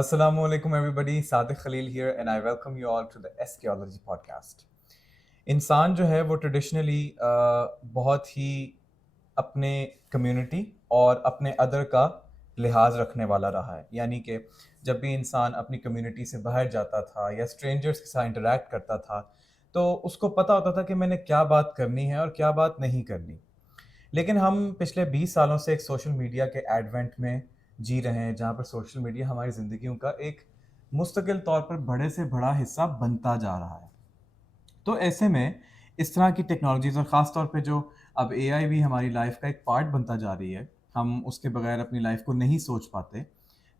Assalamu alaikum everybody, Sadiq Khalil here and I welcome you all to the Eschatology podcast. इंसान जो है वो traditionally बहुत ही अपने कम्युनिटी और अपने अदर का लिहाज रखने वाला रहा है। यानी कि जब भी इंसान अपनी कम्युनिटी से बाहर जाता था या स्ट्रेंजर्स के साथ इंटरेक्ट करता था तो उसको पता होता था कि मैंने क्या बात करनी है और क्या बात नहीं करनी। लेकिन हम पिछले 20 सालों से एक सोशल मीडिया के एडवेंट में जी रहे हैं, जहाँ पर सोशल मीडिया हमारी ज़िंदगियों का एक मुस्तकिल तौर पर बड़े से बड़ा हिस्सा बनता जा रहा है। तो ऐसे में इस तरह की टेक्नोलॉजीज़ और ख़ास तौर पे जो अब एआई भी हमारी लाइफ का एक पार्ट बनता जा रही है, हम उसके बगैर अपनी लाइफ को नहीं सोच पाते।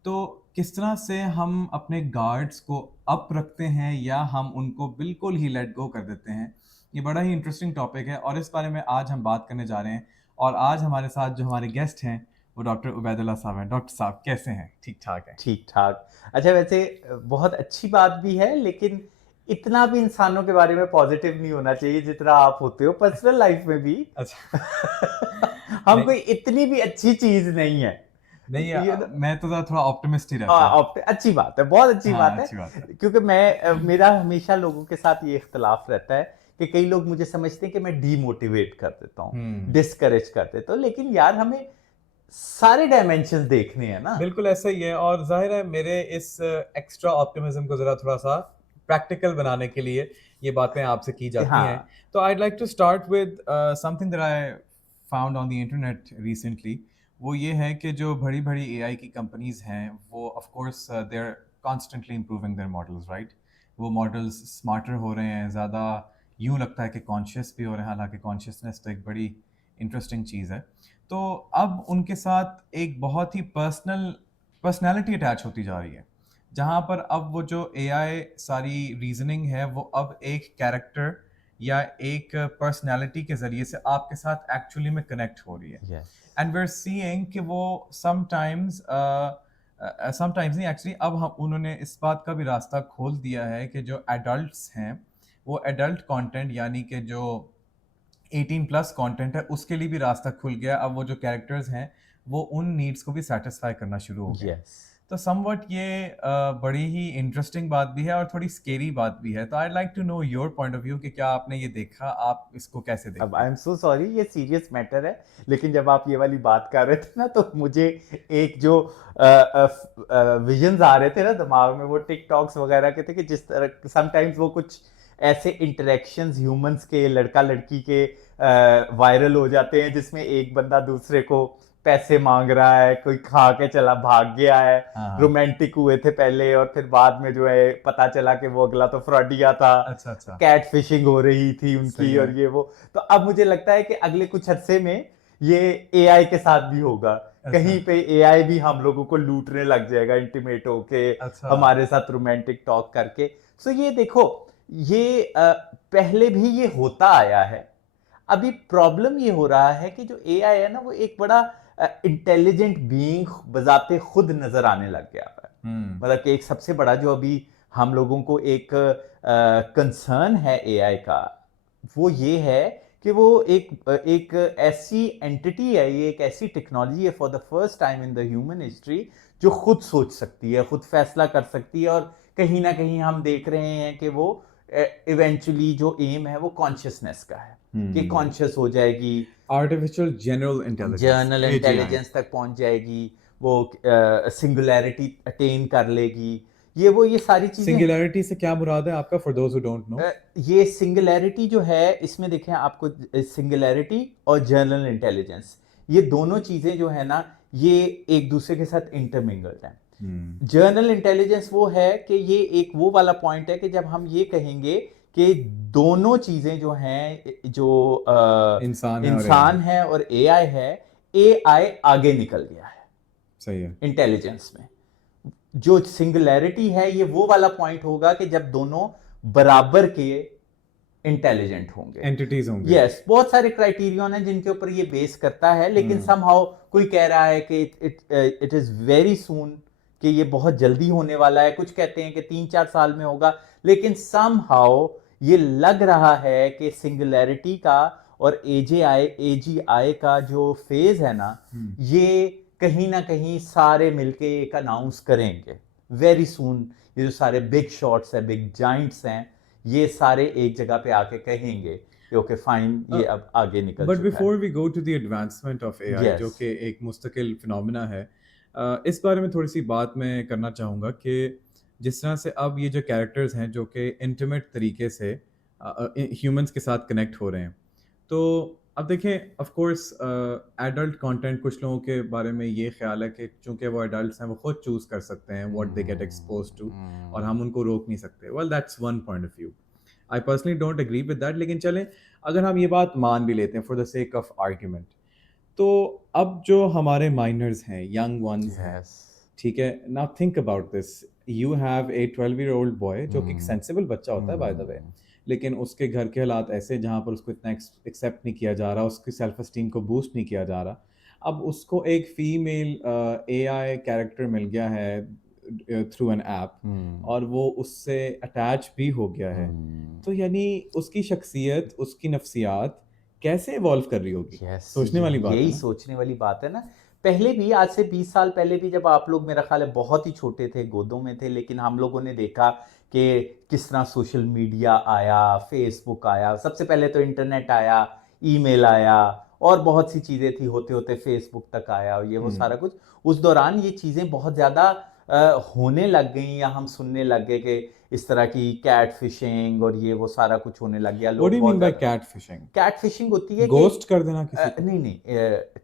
तो किस तरह से हम अपने गार्ड्स को अप रखते हैं या हम उनको बिल्कुल ही लेट गो कर देते हैं, ये बड़ा ही इंटरेस्टिंग टॉपिक है और इस बारे में आज हम बात करने जा रहे हैं। और आज हमारे साथ जो हमारे गेस्ट हैं वो डॉक्टर उबैदुल्ला साहब हैं। डॉक्टर साहब कैसे हैं? ठीक ठाक हैं? ठीक ठाक। अच्छा, वैसे बहुत अच्छी बात भी है, लेकिन इतना भी इंसानों के बारे में पॉजिटिव नहीं होना चाहिए जितना आप होते हो पर्सनल लाइफ में भी। अच्छा। हम नहीं, कोई इतनी भी अच्छी चीज नहीं है। नहीं, ये तो मैं तो थोड़ा ऑप्टिमिस्ट ही रहता हूँ। अच्छी बात है, बहुत अच्छी हाँ, बात है। अच्छी बात है। क्योंकि मेरा हमेशा लोगों के साथ ये इख्तलाफ रहता है कि कई लोग मुझे समझते हैं कि मैं डीमोटिवेट कर देता हूँ, डिस्करेज कर देता हूँ, लेकिन यार हमें सारे डायमेंशंस देखने हैं ना। बिल्कुल ऐसा ही है और ज़ाहिर है मेरे इस एक्स्ट्रा ऑप्टिमिज्म को ज़रा थोड़ा-सा प्रैक्टिकल बनाने के लिए ये बातें आपसे की जाती हैं। हाँ। तो I'd like to start with something that I found on the internet recently। वो ये है कि जो बड़ी-बड़ी एआई की कंपनीज़ हैं, वो of course they are constantly improving their models, right? वो मॉडल्स स्मार्टर हो रहे हैं, ज़्यादा यूँ लगता है कि कॉन्शियस भी हो रहे हैं, हालाँकि कॉन्शियसनेस तो एक बड़ी इंटरेस्टिंग चीज़ है। तो अब उनके साथ एक बहुत ही पर्सनैलिटी अटैच होती जा रही है, जहाँ पर अब वो जो एआई सारी रीजनिंग है वो अब एक कैरेक्टर या एक पर्सनैलिटी के ज़रिए से आपके साथ एक्चुअली में कनेक्ट हो रही है। Yes. And we are seeing कि वो समटाइम्स समटाइम्स नहीं, एक्चुअली अब हम उन्होंने इस बात का भी रास्ता खोल दिया है कि जो एडल्ट्स हैं वो एडल्ट कंटेंट यानी कि जो 18 प्लस कंटेंट है उसके लिए भी रास्ता खुल गया। अब वो जो कैरेक्टर्स हैं वो उन नीड्स को भी सेटिस्फाई करना शुरू हो गए हैं। यस। तो समवट ये बड़ी ही इंटरेस्टिंग बात भी है और थोड़ी स्केरी बात भी है। तो I like to know your point of view कि क्या आपने ये देखा, आप इसको कैसे अब देखते आई हैं? एम सो सॉरी, ये सीरियस मैटर है, लेकिन जब आप ये वाली बात कर रहे थे ना, तो मुझे एक जो विजन्स आ रहे थे ना दिमाग में, वो टिकटॉक्स वगैरह के थे कि जिस तरह समटाइम्स वो कुछ ऐसे इंटरेक्शंस ह्यूमंस के, लड़का लड़की के वायरल हो जाते हैं, जिसमें एक बंदा दूसरे को पैसे मांग रहा है, कोई खा के चला भाग गया है, हाँ, हाँ। रोमांटिक हुए थे पहले और फिर बाद में जो है पता चला कि वो अगला तो फ्रॉडिया था, अच्छा, अच्छा। कैट फिशिंग हो रही थी सही उनकी है। और ये वो। तो अब मुझे लगता है कि अगले कुछ अरसे में ये एआई के साथ भी होगा। अच्छा, कहीं पे एआई भी हम लोगों को लूटने लग जाएगा, इंटीमेट होके अच्छा। हमारे साथ रोमांटिक टॉक करके। सो ये देखो, ये पहले भी ये होता आया है। अभी प्रॉब्लम ये हो रहा है कि जो एआई है ना, वो एक बड़ा इंटेलिजेंट बीइंग बजाते खुद नजर आने लग गया है। मतलब कि एक सबसे बड़ा जो अभी हम लोगों को एक कंसर्न है एआई का, वो ये है कि वो एक ऐसी एंटिटी है, ये एक ऐसी टेक्नोलॉजी है for the first time in the human history, जो खुद सोच सकती है, खुद फैसला कर सकती है। और कहीं ना कहीं हम देख रहे हैं कि वो इवेंचुअली जो एम है वो कॉन्शियसनेस का है, कि कॉन्शियस हो जाएगी, artificial general intelligence, journal AGI. Intelligence तक पहुंच जाएगी, वो सिंगुलैरिटी अटेन कर लेगी, ये सारी चीजें। सिंगुलैरिटी से क्या मुराद है आपका, for those who don't know? ये सिंगुलैरिटी जो है, इसमें देखें आपको, सिंगुलैरिटी और जर्नल इंटेलिजेंस, ये दोनों चीजें जो है ना, ये एक दूसरे के साथ इंटरमिंगल्ड हैं। जर्नल इंटेलिजेंस वो है कि ये एक वो वाला पॉइंट है कि जब हम ये कहेंगे कि दोनों चीजें जो हैं, जो इंसान है और इंसान एआई। है और एआई है, एआई आगे निकल गया है सही है। इंटेलिजेंस में। जो सिंगुलैरिटी है, ये वो वाला पॉइंट होगा कि जब दोनों बराबर के इंटेलिजेंट होंगे। एंटिटीज होंगे। यस, बहुत सारे क्राइटेरियन हैं जिनके ऊपर ये बेस करता है, लेकिन समहाउ कोई कह रहा है कि इट इज वेरी सून, कि ये बहुत जल्दी होने वाला है। कुछ कहते हैं कि 3-4 साल में होगा, लेकिन समहाउ ये लग रहा है कि सिंगुलैरिटी का और एजीआई का जो फेज है ना, ये कहीं ना कहीं सारे मिलके एक अनाउंस करेंगे। वेरी सून ये जो सारे बिग शॉट्स हैं, बिग जाइंट्स हैं, ये सारे एक जगह पे आके कहेंगे कि ओके फाइन, ये अब आगे निकल बट चुका है। Before we go to the advancement of AI, Yes. जो कि एक मुस्तकिल फिनोमेना है, इस बारे में थोड़ी सी बात मैं करना चाहूँगा कि जिस तरह से अब ये जो कैरेक्टर्स हैं जो कि इंटीमेट तरीके से ह्यूमंस के साथ कनेक्ट हो रहे हैं, तो अब देखें ऑफ कोर्स एडल्ट कंटेंट, कुछ लोगों के बारे में ये ख्याल है कि चूंकि वो एडल्ट्स हैं वो खुद चूज़ कर सकते हैं what they get expose to, और हम उनको रोक नहीं सकते। Well that's one point of view, I personally don't agree with that. लेकिन चलें, अगर हम ये बात मान भी लेते हैं for the sake of argument, तो अब जो हमारे माइनर्स हैं, यंग वंस हैं, Yes. ठीक है, now think about this, you have a 12-year-old boy जो कि एक सेंसिबल बच्चा होता है बाय द वे, लेकिन उसके घर के हालात ऐसे जहाँ पर उसको इतना एक्सेप्ट नहीं किया जा रहा, उसकी सेल्फ एस्टीम को बूस्ट नहीं किया जा रहा। अब उसको एक फीमेल एआई कैरेक्टर मिल गया है थ्रू एन ऐप, और वो उससे अटैच भी हो गया है, तो यानी उसकी शख्सियत, उसकी नफ्सियात कैसे इवॉल्व कर रही होगी? Yes, सोचने वाली बात है यही ना। सोचने वाली बात है ना। पहले भी, आज से 20 साल पहले भी, जब आप लोग मेरा ख्याल है बहुत ही छोटे थे, गोदों में थे, लेकिन हम लोगों ने देखा कि किस तरह सोशल मीडिया आया, फेसबुक आया, सबसे पहले तो इंटरनेट आया, ईमेल आया, और बहुत सी चीज़ें थी, होते होते फेसबुक तक आया, और ये वो सारा कुछ। उस दौरान ये चीज़ें बहुत ज़्यादा होने लग गई, या हम सुनने लग गए कि इस तरह की कैट फिशिंग और ये वो सारा कुछ होने लग गया। व्हाट लोग डू यू बहुत मीन बाय ज़्यादा, कैट फिशिंग? कैट फिशिंग होती है कि गोस्ट कर देना किसी को? नहीं नहीं,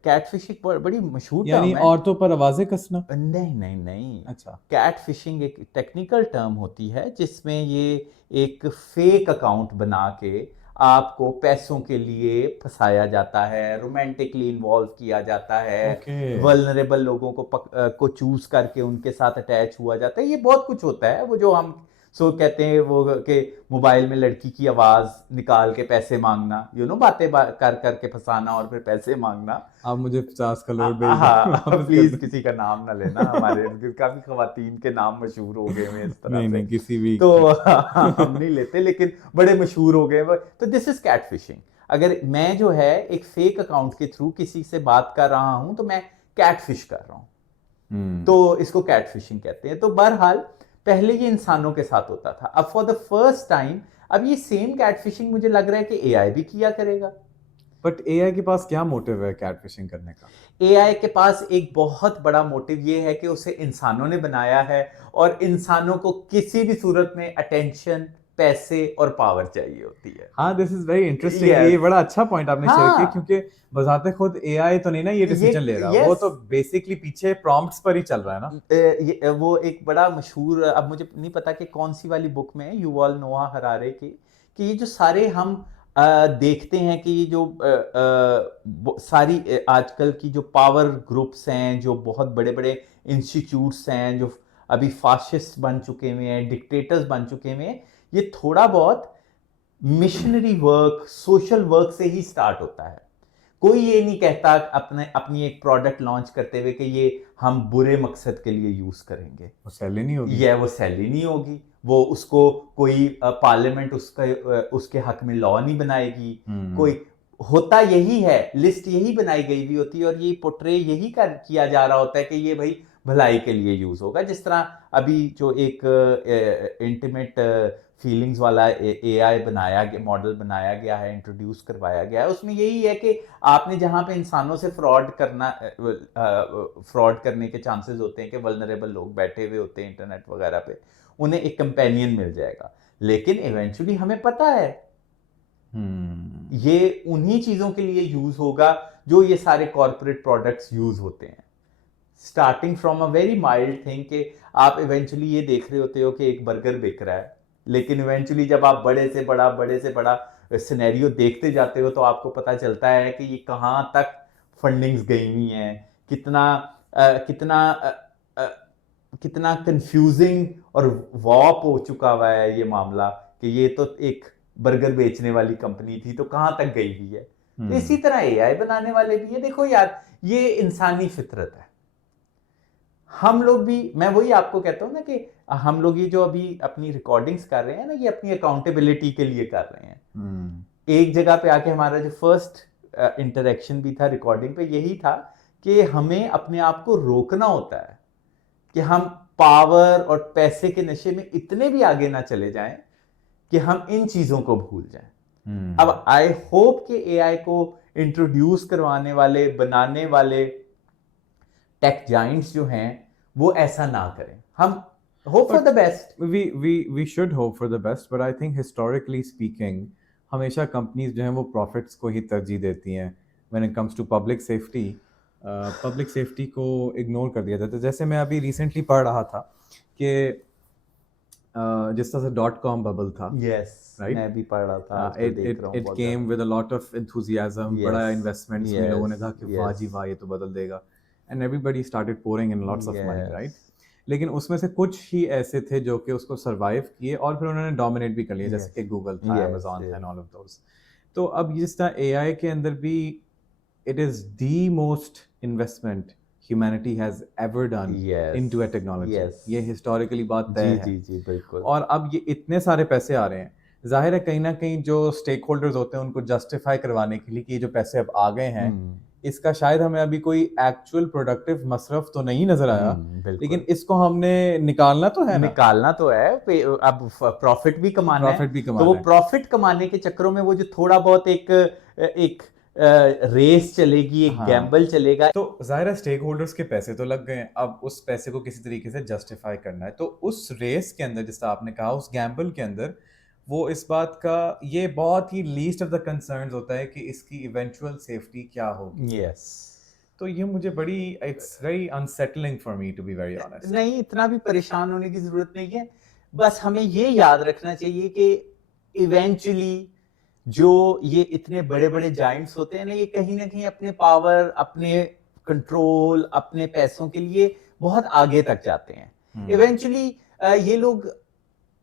कैट फिशिंग बड़ी मशहूर यानी टर्म है। औरतों पर आवाजें कसना? नहीं नहीं नहीं, अच्छा। कैट फिशिंग एक टेक्निकल टर्म होती है जिसमें ये एक फेक अकाउंट बना के आपको पैसों के लिए फंसाया जाता है, रोमांटिकली इन्वॉल्व किया जाता है, ओके। वल्नरेबल लोगों को चूज करके उनके साथ अटैच हुआ जाता है। ये बहुत कुछ होता है, वो जो हम सो कहते हैं वो कि मोबाइल में लड़की की आवाज निकाल के पैसे मांगना, बातें कर करके फंसाना और फिर पैसे मांगना। आप मुझे 50 करोड़ भेज दो, हाँ, वापस कर प्लीज दो। किसी का नाम ना लेना, हमारे इर्द गिर्द काफी खवातीन के नाम मशहूर हो गए हैं इस तरह नहीं से, नहीं, किसी भी तो हम नहीं लेते, लेकिन बड़े मशहूर हो गए वो। तो दिस इज कैट फिशिंग। अगर मैं जो है एक फेक अकाउंट के थ्रू किसी से बात कर रहा हूं तो मैं कैट फिश कर रहा हूं, तो इसको कैट फिशिंग कहते हैं। तो बहरहाल पहले ये इंसानों के साथ होता था, अब फॉर द फर्स्ट टाइम अब ये सेम कैट फिशिंग मुझे लग रहा है कि एआई भी किया करेगा। बट एआई के पास क्या मोटिव है कैट फिशिंग करने का? एआई के पास एक बहुत बड़ा मोटिव ये है कि उसे इंसानों ने बनाया है, और इंसानों को किसी भी सूरत में अटेंशन, पैसे और पावर चाहिए होती है। हाँ, this is very interesting. Yes. ये बड़ा अच्छा पॉइंट आपने शेयर किया, हाँ, क्योंकि बजाते खुद एआई तो नहीं ना ये डिसीजन ले रहा, वो yes. तो बेसिकली पीछे प्रॉम्प्ट्स पर ही चल रहा है ना। वो एक बड़ा मशहूर, अब मुझे नहीं पता कि कौन सी वाली बुक में है, युval नोआ हरारे की, कि ये जो सारे हम देखते हैं कि ये जो सारी आजकल की जो पावर ग्रुप्स हैं, जो बहुत बड़े बड़े इंस्टीट्यूट्स हैं, जो अभी फाशिस्ट बन चुके हुए हैं, डिक्टेटर्स बन चुके हुए हैं, ये थोड़ा बहुत मिशनरी वर्क, सोशल वर्क से ही स्टार्ट होता है। कोई ये नहीं कहता अपनी एक प्रोडक्ट लॉन्च करते हुए कि ये हम बुरे मकसद के लिए यूज करेंगे, वो सेल ही नहीं होगी। ये वो सेल ही नहीं होगी, वो उसको कोई पार्लियामेंट उसके हक में लॉ नहीं बनाएगी। कोई होता यही है, लिस्ट यही बनाई गई हुई होती है, और ये पोर्ट्रे यही किया जा रहा होता है कि ये भाई भलाई के लिए यूज होगा। जिस तरह अभी जो एक इंटीमेट फीलिंग्स वाला एआई बनाया गया, मॉडल बनाया गया है, इंट्रोड्यूस करवाया गया है, उसमें यही है कि आपने जहां पे इंसानों से फ्रॉड करने के चांसेस होते हैं कि वल्नरेबल लोग बैठे हुए होते हैं इंटरनेट वगैरह पे, उन्हें एक कंपेनियन मिल जाएगा। लेकिन इवेंचुअली हमें पता है ये उन्हीं चीजों के लिए यूज होगा जो ये सारे कॉर्पोरेट प्रोडक्ट्स यूज होते हैं, starting from a very mild thing कि आप इवेंचुअली ये देख रहे होते हो कि एक बर्गर बिक रहा है, लेकिन इवेंचुअली जब आप बड़े से बड़ा सिनेरियो देखते जाते हो तो आपको पता चलता है कि ये कहाँ तक फंडिंग्स गई हुई हैं, कितना कंफ्यूजिंग और वॉप हो चुका हुआ है ये मामला, कि ये तो एक बर्गर बेचने वाली कंपनी थी तो कहाँ तक गई हुई है। तो इसी तरह एआई बनाने वाले भी है। देखो यार, ये इंसानी फितरत है। हम लोग भी, मैं वही आपको कहता हूं ना कि हम लोग ये जो अभी अपनी रिकॉर्डिंग्स कर रहे हैं ना, ये अपनी अकाउंटेबिलिटी के लिए कर रहे हैं। एक जगह पे आके हमारा जो फर्स्ट इंटरेक्शन भी था रिकॉर्डिंग पे, यही था कि हमें अपने आप को रोकना होता है कि हम पावर और पैसे के नशे में इतने भी आगे ना चले जाएं कि हम इन चीजों को भूल जाएं। अब आई होप कि एआई को इंट्रोड्यूस करवाने वाले, बनाने वाले टेक जाइंट्स जो हैं वो ऐसा ना करें। हम hope for the best. we should hope for the best, but I think historically speaking हमेशा कंपनीज जो हैं वो प्रॉफिट्स को ही तरजीह देती हैं when it comes to public safety को इग्नोर कर दिया जाता है। जैसे मैं अभी रिसेंटली पढ़ रहा था कि जिस तरह से .com बबल था, यस right? मैं भी पढ़ रहा था, आजकल देख रहा हूँ It बहुत came with a lot of enthusiasm, Yes, बड़ा इन्वेस्टमेंट्स भी लोगों ने कहा कि वाह yes. जी वाह ये तो बदल देगा, and everybody started pouring in lots of money, Yes. right? लेकिन उसमें से कुछ ही ऐसे थे जो कि उसको सरवाइव किए और फिर उन्होंने डोमिनेट भी कर लिया, जैसे Yes. कि गूगल था, Yes, अमेजॉन था yes. And all of those. तो अब जिस तरह एआई के अंदर भी it is the most investment humanity has ever done Yes. Into a technology, Yes. ये हिस्टोरिकली बात तय जी है। जी जी बिल्कुल। और अब ये इतने सारे पैसे आ रहे हैं, जाहिर है कहीं ना कहीं जो स्टेक होल्डर्स होते हैं उनको जस्टिफाई करवाने के लिए कि ये जो पैसे अब आ गए हैं इसका शायद हमें अभी कोई एक्चुअल प्रोडक्टिव मसरफ तो नहीं नजर आया, लेकिन इसको हमने निकालना तो है ना, निकालना तो है, अब प्रॉफिट भी कमाना है, प्रॉफिट भी तो कमाना वो है। प्रॉफिट कमाने के चक्करों में वो जो थोड़ा बहुत एक रेस चलेगी, एक हाँ। गैम्बल चलेगा। तो जाहिर है स्टेक होल्डर्स के पैसे तो लग गए हैं, अब उस पैसे को किसी तरीके से जस्टिफाई करना है। तो उस रेस के अंदर, जिस तरह आपने कहा, उस गैम्बल के अंदर वो इस बात का ये बहुत ही लीस्ट ऑफ द कंसर्न्स होता है कि इसकी इवेंचुअल सेफ्टी क्या होगी। यस। तो ये मुझे बड़ी, it's very unsettling for me to be very honest. नहीं, इतना भी परेशान होने की जरूरत नहीं है, बस हमें ये याद रखना चाहिए कि इवेंचुअली जो ये इतने बड़े बड़े जाइंट्स होते हैं ना, ये कहीं ना कहीं अपने पावर, अपने कंट्रोल, अपने पैसों के लिए बहुत आगे तक जाते हैं। इवेंचुअली ये लोग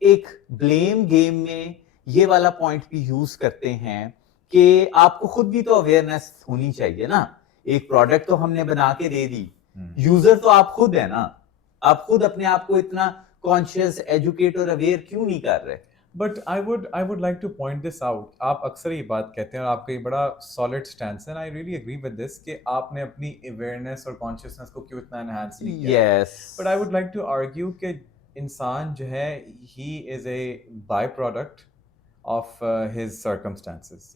एक ब्लेम गेम में ये वाला पॉइंट भी यूज करते हैं कि आपको खुद भी तो अवेयरनेस होनी चाहिए ना। एक प्रोडक्ट तो हमने बना के दे दी, यूजर तो आप खुद है ना, आप खुद अपने आप को इतना कॉन्शियस, एजुकेट और अवेयर क्यों नहीं कर रहे? But I would like two point this out. आप अक्सर ये बात कहते हैं और आपका ये बड़ा सॉलिड स्टैंस है, I really agree with this कि आपने अपनी अवेयरनेस और कॉन्शियसनेस को क्यों इतना एनहांस नहीं किया। Yes, but I would like to argue कि इंसान जो है ही is a by product of his circumstances.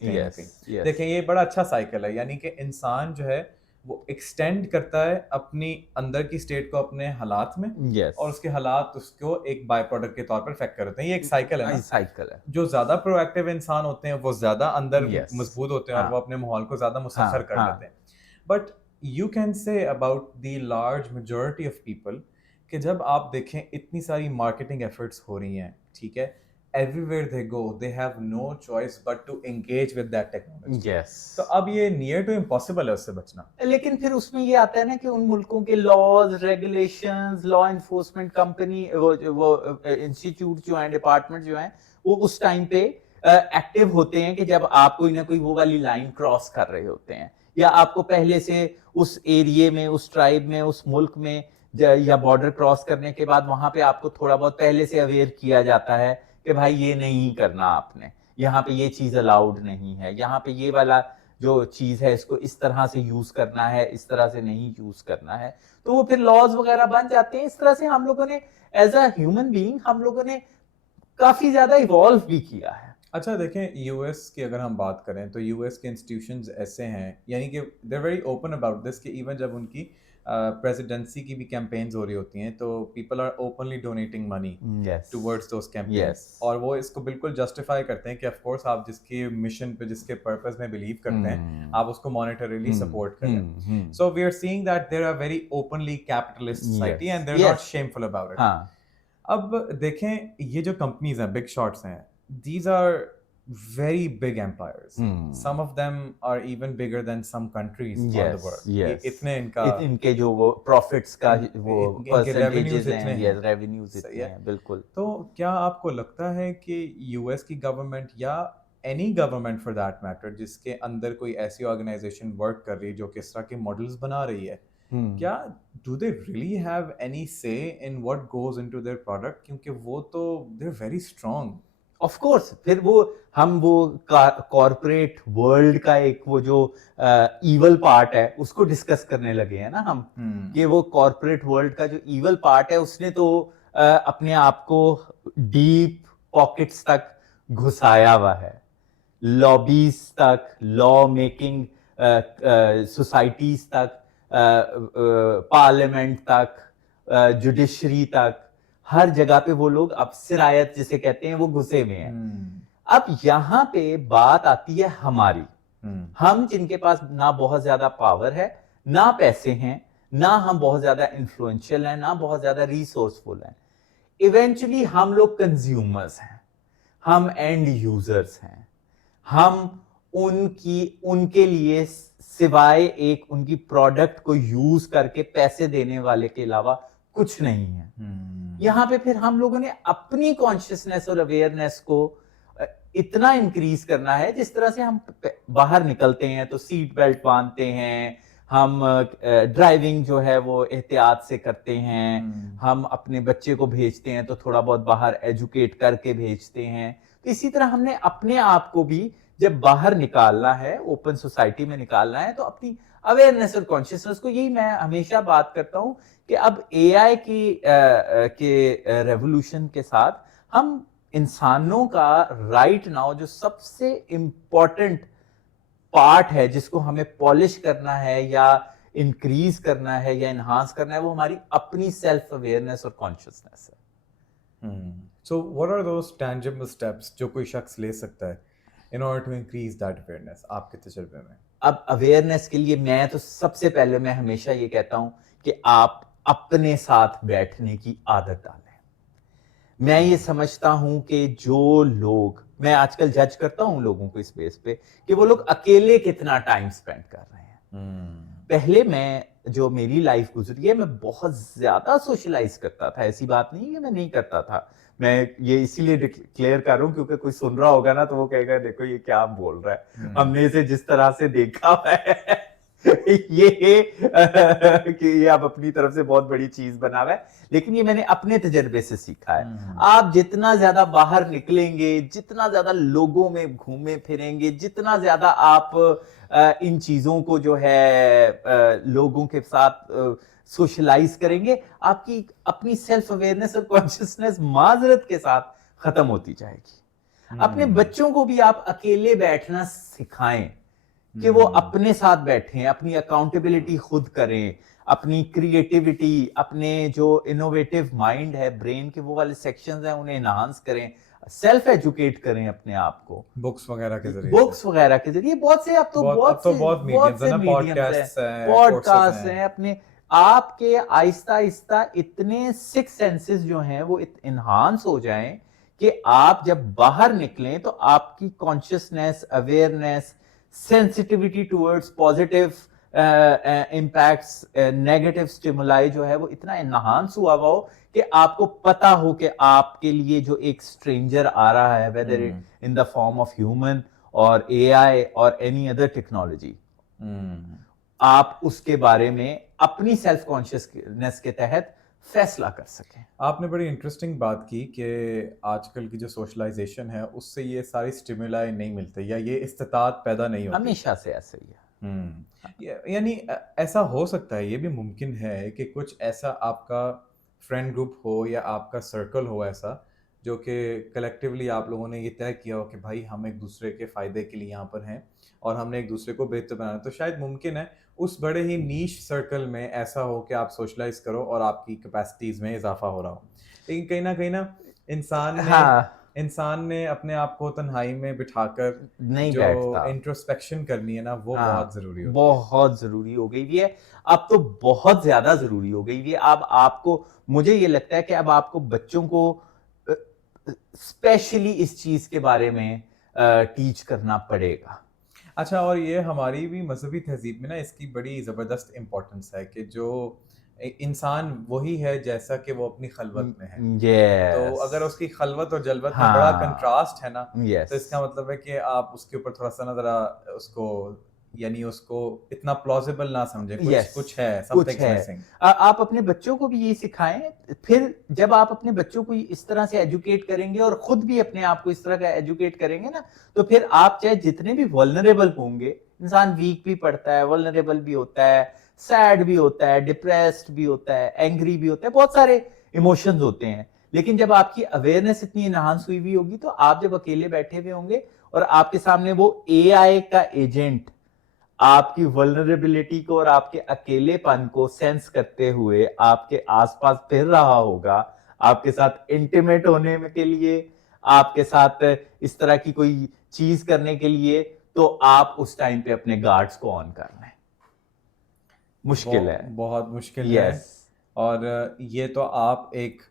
देखें ये बड़ा अच्छा साइकिल है, यानी कि इंसान जो है वो एक्सटेंड करता है अपनी अंदर की स्टेट को अपने हालात में, और उसके हालात उसको एक बाय प्रोडक्ट के तौर पर इफेक्ट कर देते हैं। ये एक साइकिल है ना, साइकिल है। जो ज्यादा प्रोएक्टिव इंसान होते हैं वो ज्यादा अंदर मजबूत होते हैं और हाँ। वो अपने माहौल को ज्यादा मुसख्खर कर लेते हैं। But you can say about the large majority of people कि जब आप देखें इतनी सारी मार्केटिंग एफर्ट्स हो रही हैं, ठीक है, everywhere they go they have no choice but to engage with that technology. Yes. तो अब ये near to impossible है उससे बचना। लेकिन फिर उसमें ये आता है ना कि उन मुल्कों के laws, regulations, law enforcement company, वो इंस्टीट्यूट जो हैं, डिपार्टमेंट जो हैं, वो उस टाइम पे एक्टिव होते हैं कि जब आप कोई ना कोई वो वाली लाइन क्रॉस कर रहे होते हैं, या आपको पहले से उस एरिया में, उस ट्राइब में, उस मुल्क में, या बॉर्डर क्रॉस करने के बाद वहां पे आपको थोड़ा बहुत पहले से अवेयर किया जाता है कि भाई ये नहीं करना आपने, यहाँ पे ये चीज अलाउड नहीं है, यहाँ पे ये वाला जो चीज है इसको इस तरह से यूज करना है, इस तरह से नहीं यूज करना है। तो वो फिर लॉज वगैरह बन जाते हैं। इस तरह से हम लोगों ने एज अ ह्यूमन बीइंग हम लोगों ने काफी ज्यादा इवॉल्व भी किया है। अच्छा देखें, यूएस की अगर हम बात करें तो यूएस के इंस्टीट्यूशंस ऐसे हैं, यानी कि they are very open about this कि इवन जब उनकी प्रेसिडेंसी की भी कैंपेन्स हो रही होती हैं तो people are openly donating money towards those campaigns, और वो इसको बिल्कुल जस्टिफाई करते हैं कि ऑफ कोर्स आप जिसके मिशन पे, जिसके पर्पस में बिलीव करते हैं, आप उसको मॉनेटरीली सपोर्ट करें। So we are seeing that there are very openly capitalist society and they are not shameful about it. अब देखें ये जो कंपनीज हैं, बिग शॉट्स हैं, these are very big empires. Some of them are even bigger than some countries on the world. इतने इनके जो वो प्रॉफिट्स का वो रेवेन्यूज इतने हैं, रेवेन्यूज इतने हैं, बिल्कुल। तो क्या आपको लगता है कि यूएस की गवर्नमेंट या any government for that matter जिसके अंदर कोई ऐसी ऑर्गेनाइजेशन वर्क कर रही है जो किस तरह के मॉडल्स बना रही है, क्या do they really have any say in what goes into their product? क्योंकि वो तो they are very strong. Of course फिर वो कॉर्पोरेट वर्ल्ड का एक वो जो ईवल पार्ट है उसको डिस्कस करने लगे हैं ना हम, कि वो कॉर्पोरेट वर्ल्ड का जो ईवल पार्ट है उसने तो अपने आप को डीप पॉकेट्स तक घुसाया हुआ है, लॉबीज तक, लॉ मेकिंग सोसाइटीज तक, पार्लियामेंट तक, जुडिशरी तक, हर जगह पे वो लोग अब सिरायत जिसे कहते हैं वो घुसे हुए हैं। अब यहाँ पे बात आती है हमारी, हम जिनके पास ना बहुत ज्यादा पावर है, ना पैसे हैं, ना हम बहुत ज्यादा इन्फ्लुएंशियल हैं, ना बहुत ज्यादा रिसोर्सफुल हैं, इवेंचुअली हम लोग कंज्यूमर्स हैं, हम एंड यूजर्स हैं, हम उनके लिए सिवाय एक उनकी प्रोडक्ट को यूज करके पैसे देने वाले के अलावा कुछ नहीं है। यहाँ पे फिर हम लोगों ने अपनी कॉन्शियसनेस और अवेयरनेस को इतना इंक्रीज करना है, जिस तरह से हम बाहर निकलते हैं तो सीट बेल्ट बांधते हैं, हम ड्राइविंग जो है वो एहतियात से करते हैं, हम अपने बच्चे को भेजते हैं तो थोड़ा बहुत बाहर एजुकेट करके भेजते हैं। तो इसी तरह हमने अपने आप को भी जब बाहर निकालना है, ओपन सोसाइटी में निकालना है, तो अपनी अवेयरनेस और कॉन्शियसनेस को, यही मैं हमेशा बात करता हूं कि अब एआई के रेवोल्यूशन के साथ हम इंसानों का राइट नाउ जो सबसे इंपॉर्टेंट पार्ट है जिसको हमें पॉलिश करना है या इंक्रीज करना है या इनहांस करना है, वो हमारी अपनी सेल्फ अवेयरनेस और कॉन्शियसनेस है। So what are those tangible steps जो कोई शख्स ले सकता है in order to increase that awareness आपके तजुर्बे में? अब अवेयरनेस के लिए मैं तो सबसे पहले मैं हमेशा ये कहता हूं कि आप अपने साथ बैठने की आदत डालें। मैं ये समझता हूं कि जो लोग, मैं आजकल जज करता हूं लोगों को इस बेस पे कि वो लोग अकेले कितना टाइम स्पेंड कर रहे हैं। पहले मैं, जो मेरी लाइफ गुजरी है, मैं बहुत ज्यादा सोशलाइज करता था, ऐसी बात नहीं है मैं नहीं करता था। मैं ये इसीलिए डिक्लेयर कर रहा हूं क्योंकि कोई सुन रहा होगा ना तो वो कहेगा देखो ये क्या बोल रहा है, हमने इसे जिस तरह से देखा है ये कि ये आप अपनी तरफ से बहुत बड़ी चीज बना हुआ है, लेकिन ये मैंने अपने तजर्बे से सीखा है। आप जितना ज्यादा बाहर निकलेंगे, जितना ज्यादा लोगों में घूमे फिरेंगे, जितना ज्यादा आप इन चीजों को जो है लोगों के साथ सोशलाइज करेंगे, आपकी अपनी सेल्फ अवेयरनेस और कॉन्शियसनेस माजरत के साथ खत्म होती जाएगी। अपने बच्चों को भी आप अकेले बैठना सिखाएं कि वो अपने साथ बैठें, अपनी अकाउंटेबिलिटी खुद करें, अपनी क्रिएटिविटी, अपने जो इनोवेटिव माइंड है, ब्रेन के वो वाले सेक्शंस हैं, उन्हें एनहांस करें, सेल्फ एजुकेट करें अपने आप को बुक्स वगैरह के जरिए, बहुत से अब तो बहुत मीडियम्स हैं, पॉडकास्ट हैं, अपने आपके आहिस्ता आहिस्ता इतने सिक्स सेंसेस जो हैं वो एनहांस हो जाएं कि आप जब बाहर निकलें तो आपकी consciousness, awareness, sensitivity towards positive impacts, negative stimuli जो है वो इतना एनहांस हुआ हो कि आपको पता हो कि आपके लिए जो एक स्ट्रेंजर आ रहा है, whether in the form of human और एआई और एनी अदर टेक्नोलॉजी, आप उसके बारे में अपनी सेल्फ कॉन्शियसनेस के तहत फैसला कर सकें। आपने बड़ी इंटरेस्टिंग बात की कि आजकल की जो सोशलाइजेशन है उससे ये सारी स्टिमुलाई नहीं मिलते या ये इस्तिताअत पैदा नहीं होती। हमेशा से ऐसा ही है। यानी ऐसा हो सकता है, ये भी मुमकिन है कि कुछ ऐसा आपका फ्रेंड ग्रुप हो या आपका सर्कल हो ऐसा जो कि कलेक्टिवली आप लोगों ने ये तय किया हो कि भाई हम एक दूसरे के फ़ायदे के लिए यहाँ पर हैं और हमने एक दूसरे को बेहतर बनाना, तो शायद मुमकिन है उस बड़े ही नीश सर्कल में ऐसा हो कि आप सोशलाइज करो और आपकी कैपेसिटीज़ में इजाफा हो रहा हो। लेकिन कहीं ना इंसान ने अपने आप को तन्हाई में बिठाकर नहीं जो बैठता, इंट्रोस्पेक्शन करनी है ना वो बहुत ज़रूरी है, बहुत ज़रूरी हो गई है। अब तो बहुत ज़्यादा ज़रूरी हो गई है। अब आपको, मुझे ये लगता है कि अब आपको बच्चों को स्पेशली इस चीज के बारे में टीच करना पड़ेगा। अच्छा, और ये हमारी भी मजहबी तहजीब में ना इसकी बड़ी ज़बरदस्त इम्पोर्टेंस है कि जो इंसान वही है जैसा कि वो अपनी खलवत में है। तो अगर उसकी खलवत और जलवत में बड़ा कंट्रास्ट है ना, तो इसका मतलब है कि आप उसके ऊपर थोड़ा सा ना ज़रा उसको यानी उसको इतना प्लॉजिबल ना समझे, कुछ यस कुछ है, कुछ समथिंग्स है। मिसिंग। आप अपने बच्चों को भी ये सिखाएं। फिर जब आप अपने बच्चों को इस तरह से एजुकेट करेंगे और खुद भी अपने आप को इस तरह का एजुकेट करेंगे ना, तो फिर आप चाहे जितने भी वल्नरेबल होंगे, इंसान वीक भी पड़ता है, वल्नरेबल भी होता है, सैड भी होता है, डिप्रेस्ड भी होता है, एंग्री भी होता है, बहुत सारे इमोशंस होते हैं। लेकिन जब आपकी अवेयरनेस इतनी इनहांस हुई हुई होगी, तो आप जब अकेले बैठे हुए होंगे और आपके सामने वो एआई का एजेंट आपकी वल्नरेबिलिटी को और आपके अकेलेपन को सेंस करते हुए आपके आसपास फिर रहा होगा, आपके साथ इंटीमेट होने के लिए, आपके साथ इस तरह की कोई चीज करने के लिए, तो आप उस टाइम पे अपने गार्ड्स को ऑन कर लें। मुश्किल है। बहुत मुश्किल है। यस और ये तो आप एक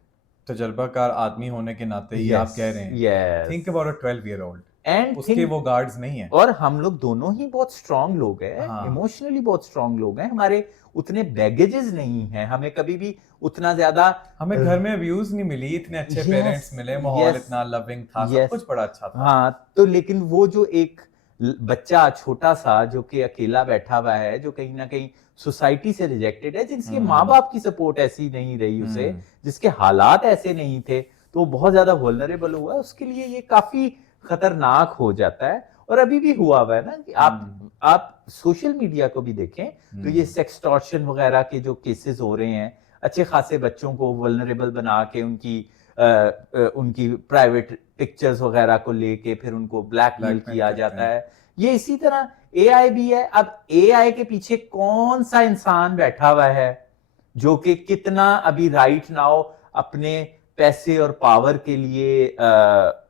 तजर्बाकार आदमी होने के नाते ये आप यस कह रहे हैं। Yes think about a 12-year-old, and उसके थिंक। वो गार्ड्स नहीं है। और हम लोग दोनों ही बहुत स्ट्रांग लोग हैं, हाँ, इमोशनली बहुत स्ट्रांग लोग हैं, हमारे उतने बैगेजेस नहीं हैं, हमें कभी भी उतना ज्यादा। हमें घर में व्यूज नहीं मिली, इतने अच्छे यस पेरेंट्स मिले, माहौल यस इतना लविंग था, सब यस कुछ बड़ा अच्छा था। हाँ, तो लेकिन वो जो एक बच्चा छोटा सा जो कि अकेला बैठा हुआ है, जो कहीं ना कहीं सोसाइटी से रिजेक्टेड है, जिसके माँ बाप की सपोर्ट ऐसी नहीं रही उसे, जिसके हालात ऐसे नहीं थे, तो वो बहुत ज्यादा वल्नरेबल हुआ है, उसके लिए ये काफी खतरनाक हो जाता है। और अभी भी हुआ है ना कि आप सोशल मीडिया को भी देखें, तो ये सेक्सटॉर्शन वगैरह के जो केसेस हो रहे हैं, अच्छे खासे बच्चों को वल्नरेबल बना के उनकी प्राइवेट पिक्चर्स वगैरह को लेके फिर उनको ब्लैकमेल किया जाता है। ये इसी तरह एआई भी है। अब एआई के पीछे कौन सा इंसान बैठा हुआ है जो कि कितना अभी राइट नाउ अपने पैसे और पावर के लिए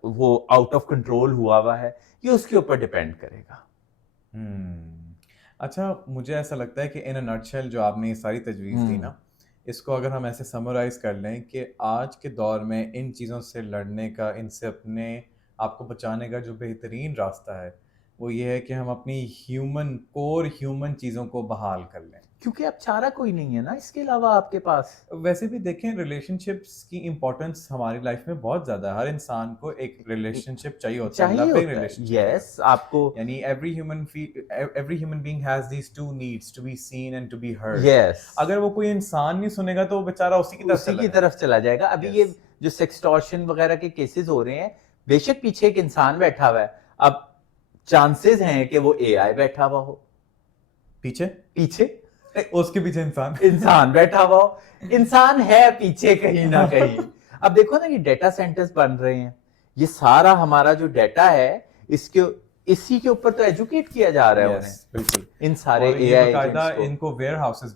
वो आउट ऑफ कंट्रोल हुआ है, ये उसके ऊपर डिपेंड करेगा। अच्छा, मुझे ऐसा लगता है कि इन अ नटशेल जो आपने ये सारी तजवीज़ दी ना, इसको अगर हम ऐसे समराइज कर लें कि आज के दौर में इन चीज़ों से लड़ने का, इनसे अपने आप को बचाने का जो बेहतरीन रास्ता है, वो ये है कि हम अपनी ह्यूमन चीज़ों को बहाल कर लें। क्योंकि अब चारा कोई नहीं है ना इसके अलावा आपके पास। वैसे भी देखें, रिलेशनशिप्स की इम्पोर्टेंस हमारी लाइफ में बहुत ज़्यादा है। हर इंसान को एक रिलेशनशिप चाहिए होता है, चाहिए लविंग होता है। रिलेशनशिप। यस आपको। यानी every human being has these two needs, to be seen and to be heard. Yes अगर वो कोई इंसान नहीं सुनेगा तो वो बेचारा उसी की तरफ उसी चला की जाएगा। तरफ चला जाएगा। अभी ये यस। जो सेक्सटॉर्शन वगैरह के केसेस हो रहे हैं, बेशक पीछे एक इंसान बैठा हुआ है, अब चांसेस हैं कि वो एआई बैठा हुआ हो पीछे पीछे, उसके पीछे इंसान इंसान बैठा हुआ हो, इंसान है पीछे कहीं ना कहीं। अब देखो ना, ये डेटा सेंटर्स बन रहे हैं, ये सारा हमारा जो डेटा है, इसी के ऊपर तो एजुकेट किया जा रहा है उन्हें, यस, बिल्कुल। इन सारे और ये एआई बकायदा एजेंट्स को। इनको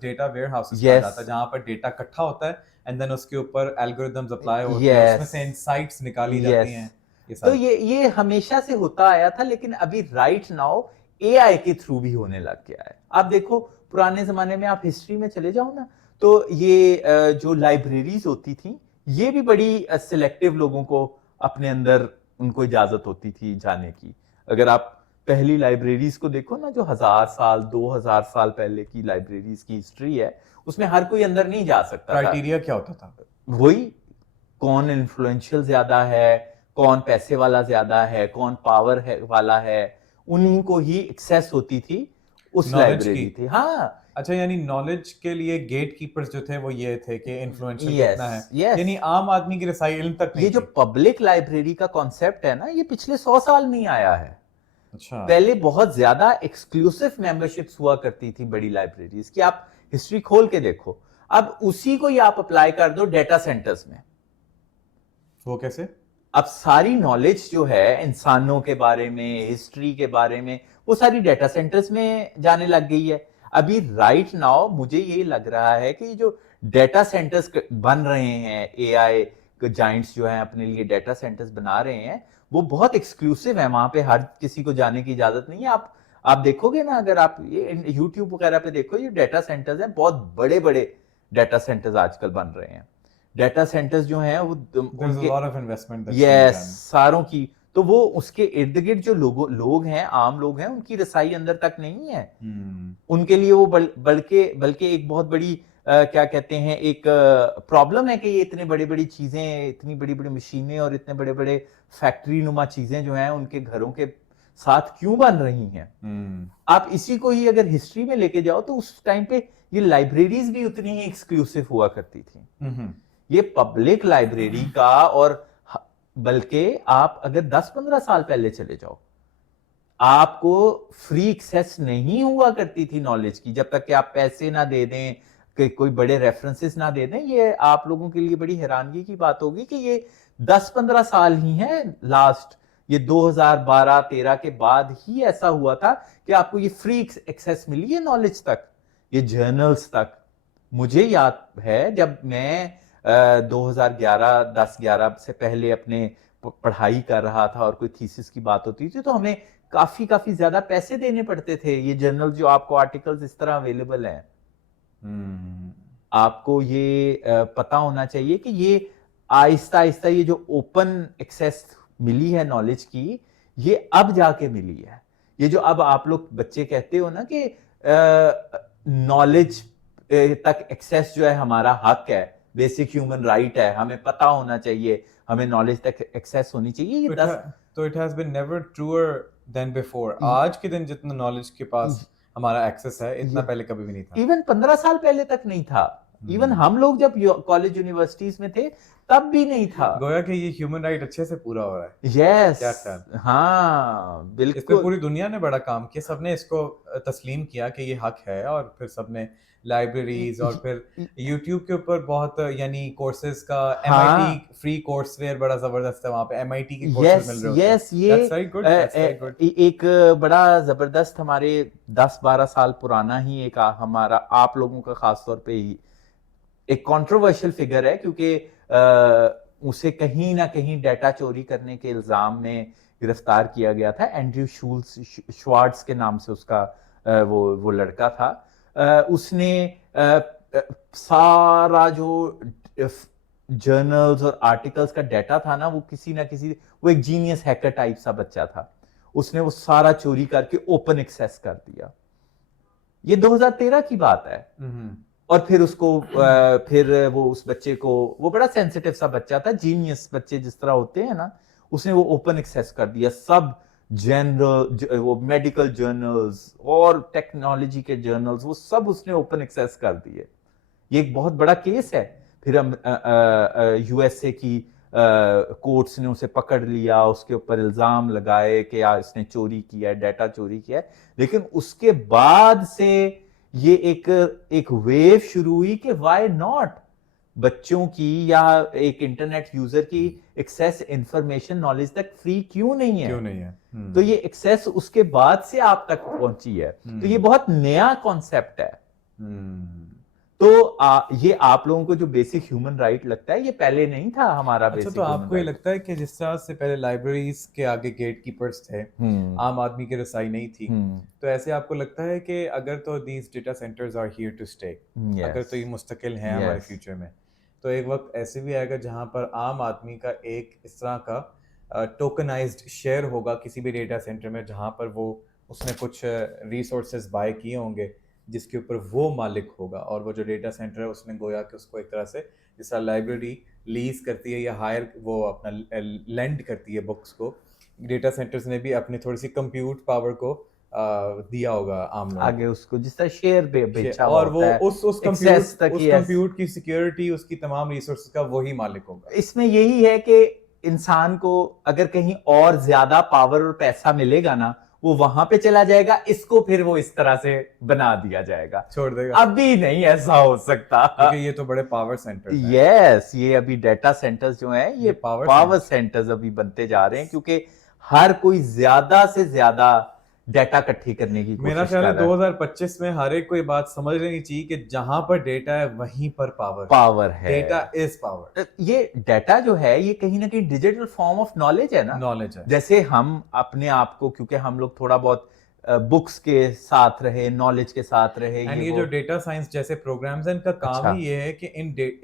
डेटा वेयर हाउसेस कहा यस जाता है, जहां पर डेटा इकट्ठा होता है एंड देन उसके ऊपर एल्गोरिदम्स अप्लाई होते हैं, उसमें यस से इनसाइट्स निकाली जाती यस हैं, ये तो सारा। ये हमेशा से होता आया था, लेकिन अभी राइट नाउ एआई के थ्रू भी होने लग गया है। आप देखो, पुराने जमाने में आप हिस्ट्री में चले जाओ ना, तो ये जो लाइब्रेरीज होती थी, ये भी बड़ी सिलेक्टिव लोगों को अपने अंदर उनको इजाजत होती थी जाने की। अगर आप पहली लाइब्रेरीज को देखो ना, जो 1000 साल 2000 साल पहले की लाइब्रेरीज की हिस्ट्री है, उसमें हर कोई अंदर नहीं जा सकता था। क्राइटेरिया क्या होता था? वही, कौन इन्फ्लुएंशियल ज्यादा है, कौन पैसे वाला ज्यादा है, कौन पावर है वाला है, उन्हीं को ही एक्सेस होती थी उस नॉलेज लाइब्रेरी की। थी। हाँ अच्छा, यानी नॉलेज के लिए गेट कीपर्स जो थे वो ये थे कि इन्फ्लुएंशियल कितना है, यस यस यानी आम आदमी की रसाई इल्म तक ये नहीं जो थी। पब्लिक लाइब्रेरी का कॉन्सेप्ट है ना, ये पिछले 100 साल में ही आया है। अच्छा। पहले बहुत ज्यादा एक्सक्लूसिव मेंबरशिप्स हुआ करती थी बड़ी लाइब्रेरीज की, आप हिस्ट्री खोल के देखो। अब उसी को ही आप अप्लाई कर दो डेटा सेंटर्स में। वो कैसे? अब सारी नॉलेज जो है इंसानों के बारे में, हिस्ट्री के बारे में, वो सारी डेटा सेंटर्स में जाने लग गई है। अभी राइट नाउ मुझे ये लग रहा है कि जो डेटा सेंटर्स बन रहे हैं, एआई जाइंट्स जो हैं अपने लिए डेटा सेंटर्स बना रहे हैं, वो बहुत एक्सक्लूसिव है, वहां पे हर किसी को जाने की इजाजत नहीं है। आप देखोगे ना, अगर आप ये यूट्यूब वगैरह पे देखो, ये डेटा सेंटर्स हैं, बहुत बड़े बड़े डेटा सेंटर्स आजकल बन रहे हैं। डेटा सेंटर्स जो हैं वो There's a lot of investment that's being yes done. सारों की, तो वो उसके इर्द गिर्द जो लोग हैं, आम लोग हैं, उनकी रसाई अंदर तक नहीं है। उनके लिए वो बल्कि एक बहुत बड़ी क्या कहते हैं, एक प्रॉब्लम है कि ये इतने बड़ी बड़ी चीजें, इतनी बड़ी बड़ी मशीनें और इतने बड़े बड़े फैक्ट्री नुमा चीजें जो हैं उनके घरों के साथ क्यों बन रही हैं। आप इसी को ही अगर हिस्ट्री में लेके जाओ तो उस टाइम पे ये लाइब्रेरीज भी उतनी ही एक्सक्लूसिव हुआ करती थी। ये पब्लिक लाइब्रेरी का, और बल्कि आप अगर 10-15 साल पहले चले जाओ, आपको फ्री एक्सेस नहीं हुआ करती थी नॉलेज की, जब तक कि आप पैसे ना दे दें, कि कोई बड़े रेफरेंसेस ना दे दें। ये आप लोगों के लिए बड़ी हैरानगी की बात होगी कि ये 10-15 साल ही हैं लास्ट, ये 2012-13 के बाद ही ऐसा हुआ था कि आपको ये फ्री एक्सेस मिली है नॉलेज तक, ये जर्नल्स तक। मुझे याद है जब मैं 2011-10-11 से पहले अपने पढ़ाई कर रहा था और कोई थीसिस की बात होती थी तो हमें काफी ज्यादा पैसे देने पड़ते थे। ये जर्नल जो आपको आर्टिकल्स इस तरह अवेलेबल हैं, आपको ये पता होना चाहिए कि ये आहिस्ता आहिस्ता ये जो ओपन एक्सेस मिली है नॉलेज की, ये अब जाके मिली है। ये जो अब आप लोग बच्चे कहते हो ना कि नॉलेज तक एक्सेस जो है हमारा हक है, बेसिक ह्यूमन राइट है, हमें पता होना चाहिए, हमें नॉलेज तक एक्सेस होनी चाहिए। ये तो it has been never truer than before. आज के दिन जितना नॉलेज के पास हमारा एक्सेस है, इतना पहले कभी भी नहीं था। इवन 15 साल पहले तक नहीं था। इवन हम लोग जब कॉलेज यूनिवर्सिटीज में थे तब भी नहीं था। गोया कि ये ह्यूमन राइट अच्छे से पूरा हो रहा है। यस, क्या ख्याल? हाँ बिल्कुल। इस पे पूरी दुनिया ने बड़ा काम किया, सबने इसको तस्लीम किया कि ये हक है, और फिर सबने लाइब्रेरीज और फिर यूट्यूब के ऊपर बहुत यानी कोर्सेज का MIT फ्री कोर्सवेयर बड़ा जबरदस्त है, वहां पे MIT के कोर्सेज मिल रहे होते हैं। यस, ये That's very good, that's very good. एक बड़ा जबरदस्त हमारे 10-12 साल पुराना ही एक हमारा आप लोगों का खास तौर पे ही एक कंट्रोवर्शियल फिगर है, क्योंकि उसे कहीं ना कहीं डाटा चोरी करने के इल्जाम में गिरफ्तार किया गया था। एंड्रयू श्वार्ट्ज के नाम से उसका वो लड़का था। उसने सारा जो जर्नल्स और आर्टिकल्स का डाटा था ना, वो किसी ना किसी, वो एक जीनियस हैकर टाइप सा बच्चा था, उसने वो सारा चोरी करके ओपन एक्सेस कर दिया। ये 2013 की बात है। और फिर उसको फिर वो उस बच्चे को, वो बड़ा सेंसिटिव सा बच्चा था, जीनियस बच्चे जिस तरह होते हैं ना, उसने वो ओपन एक्सेस कर दिया। सब जनरल, वो मेडिकल जर्नल्स और टेक्नोलॉजी के जर्नल्स, वो सब उसने ओपन एक्सेस कर दिए। ये एक बहुत बड़ा केस है। फिर हम USA की कोर्ट्स ने उसे पकड़ लिया, उसके ऊपर इल्जाम लगाए कि यार इसने चोरी किया है, डाटा चोरी किया है। लेकिन उसके बाद से ये एक वेव शुरू हुई कि व्हाई नॉट, बच्चों की या एक इंटरनेट यूजर की एक्सेस इंफॉर्मेशन नॉलेज तक फ्री क्यों नहीं है। तो ये एक्सेस उसके बाद से आप तक पहुंची है। तो ये बहुत नया कॉन्सेप्ट है। तो ये आप लोगों को जो बेसिक ह्यूमन राइट लगता है, ये पहले नहीं था हमारा बेसिक। तो आपको ये लगता है कि जिस तरह से पहले लाइब्रेरीज के आगे गेट कीपर्स थे, आम आदमी की रसाई नहीं थी, तो ऐसे आपको लगता है कि अगर तो these data centres are here to stay, अगर तो ये मुस्तकिल हैं हमारे फ्यूचर में, तो एक वक्त ऐसे भी आएगा जहां पर आम आदमी का एक इस तरह का टोकनाइज्ड शेयर होगा किसी भी डेटा सेंटर में, जहां पर वो उसने कुछ रिसोर्सेज बाय किए होंगे जिसके ऊपर वो मालिक होगा, और वो जो डेटा सेंटर है उसने गोया कि उसको एक तरह से जिस तरह लाइब्रेरी लीज करती है या हायर वो अपना लेंड करती है बुक्स को, डेटा सेंटर्स ने भी अपनी थोड़ी सी कंप्यूट पावर को दिया होगा आम लोगों आगे उसको, जिस तरह शेयर बेचा और वो उस कंप्यूट की सिक्योरिटी, उसकी तमाम रिसोर्सेज का वही मालिक होगा। इसमें यही है कि इंसान को अगर कहीं और ज्यादा पावर और पैसा मिलेगा ना, वो वहां पे चला जाएगा, इसको फिर वो इस तरह से बना दिया जाएगा, छोड़ देगा। अभी नहीं ऐसा हो सकता, क्योंकि ये तो बड़े पावर सेंटर्स हैं। यस, ये अभी डाटा सेंटर्स जो हैं, ये पावर सेंटर्स अभी बनते जा रहे हैं, क्योंकि हर कोई ज्यादा से ज्यादा डाटा इकट्ठी करने की कोशिश कर रहा है। मेरा ख्याल है 2025 में हर एक को ये बात समझ लेनी चाहिए कि जहां पर डेटा है वहीं पर पावर है। Data is power. ये डाटा जो है, ये कहीं ना कहीं डिजिटल फॉर्म ऑफ नॉलेज है ना, नॉलेज है। जैसे हम अपने आप को, क्योंकि हम लोग थोड़ा बहुत बुक्स के साथ रहे, नॉलेज के साथ रहे, ये जो डेटा साइंस जैसे प्रोग्राम्स हैं, इनका काम ही ये है कि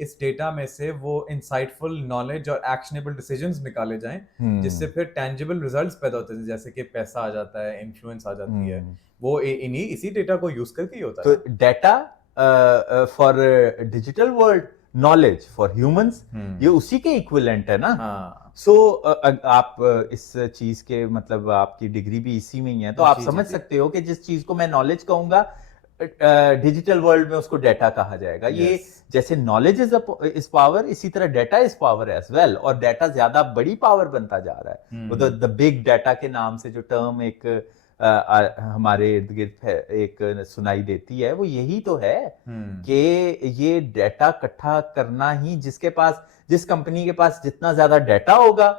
इस डेटा में से वो इंसाइटफुल नॉलेज और एक्शनेबल डिसीजंस निकाले जाएं, जिससे फिर टेंजिबल रिजल्ट्स पैदा होते हैं, जैसे कि पैसा आ जाता है, इन्फ्लुएंस आ जाती है, वो इसी डेटा को यूज करके ही होता है। तो data for digital world knowledge for humans, hmm. ये उसी के इक्विवेलेंट है ना। हाँ सो आप इस चीज के मतलब आपकी डिग्री भी इसी में ही है, तो आप जी जी समझ जी सकते हो कि जिस चीज को मैं नॉलेज कहूंगा डिजिटल वर्ल्ड में उसको डेटा कहा जाएगा। ये यस जैसे नॉलेज इज पावर, इसी तरह data is power as well, और डेटा ज्यादा बड़ी पावर बनता जा रहा है। वो द बिग डेटा के नाम से जो टर्म एक हमारे इर्द गिर्द एक सुनाई देती है, वो यही तो है कि ये डेटा इकट्ठा करना ही, जिस कंपनी के पास जितना ज्यादा डेटा होगा,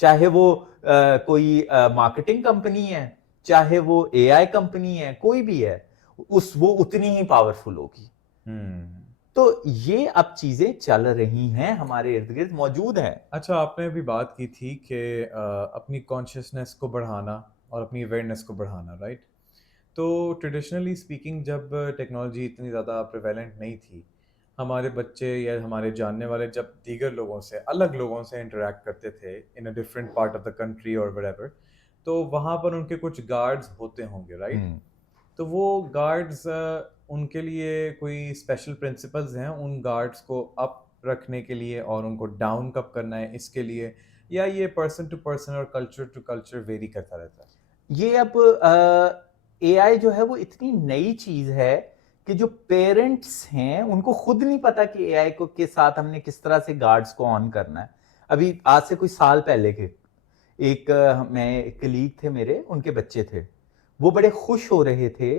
चाहे वो कोई मार्केटिंग कंपनी है, चाहे वो एआई कंपनी है, कोई भी है, वो उतनी ही पावरफुल होगी। तो ये अब चीजें चल रही हैं, हमारे इर्द गिर्द मौजूद हैं। अच्छा, आपने अभी बात की थी कि अपनी कॉन्शियसनेस को बढ़ाना और अपनी अवेयरनेस को बढ़ाना, राइट? तो ट्रेडिशनली स्पीकिंग, जब टेक्नोलॉजी इतनी ज़्यादा प्रिवेलेंट नहीं थी, हमारे बच्चे या हमारे जानने वाले जब दीगर लोगों से, अलग लोगों से इंटरेक्ट करते थे in a different part of the country और व्हेरेवर, तो वहाँ पर उनके कुछ गार्ड्स होते होंगे, राइट? तो वो गार्ड्स, उनके लिए कोई स्पेशल प्रिंसिपल्स हैं उन गार्ड्स को अप रखने के लिए और उनको डाउन कब करना है इसके लिए, या ये पर्सन टू पर्सन और कल्चर टू कल्चर वेरी करता रहता है? ये अब एआई जो है वो इतनी नई चीज है कि जो पेरेंट्स हैं उनको खुद नहीं पता कि एआई को के साथ हमने किस तरह से गार्ड्स को ऑन करना है। अभी आज से कुछ साल पहले के मैं एक कलीग थे मेरे, उनके बच्चे थे, वो बड़े खुश हो रहे थे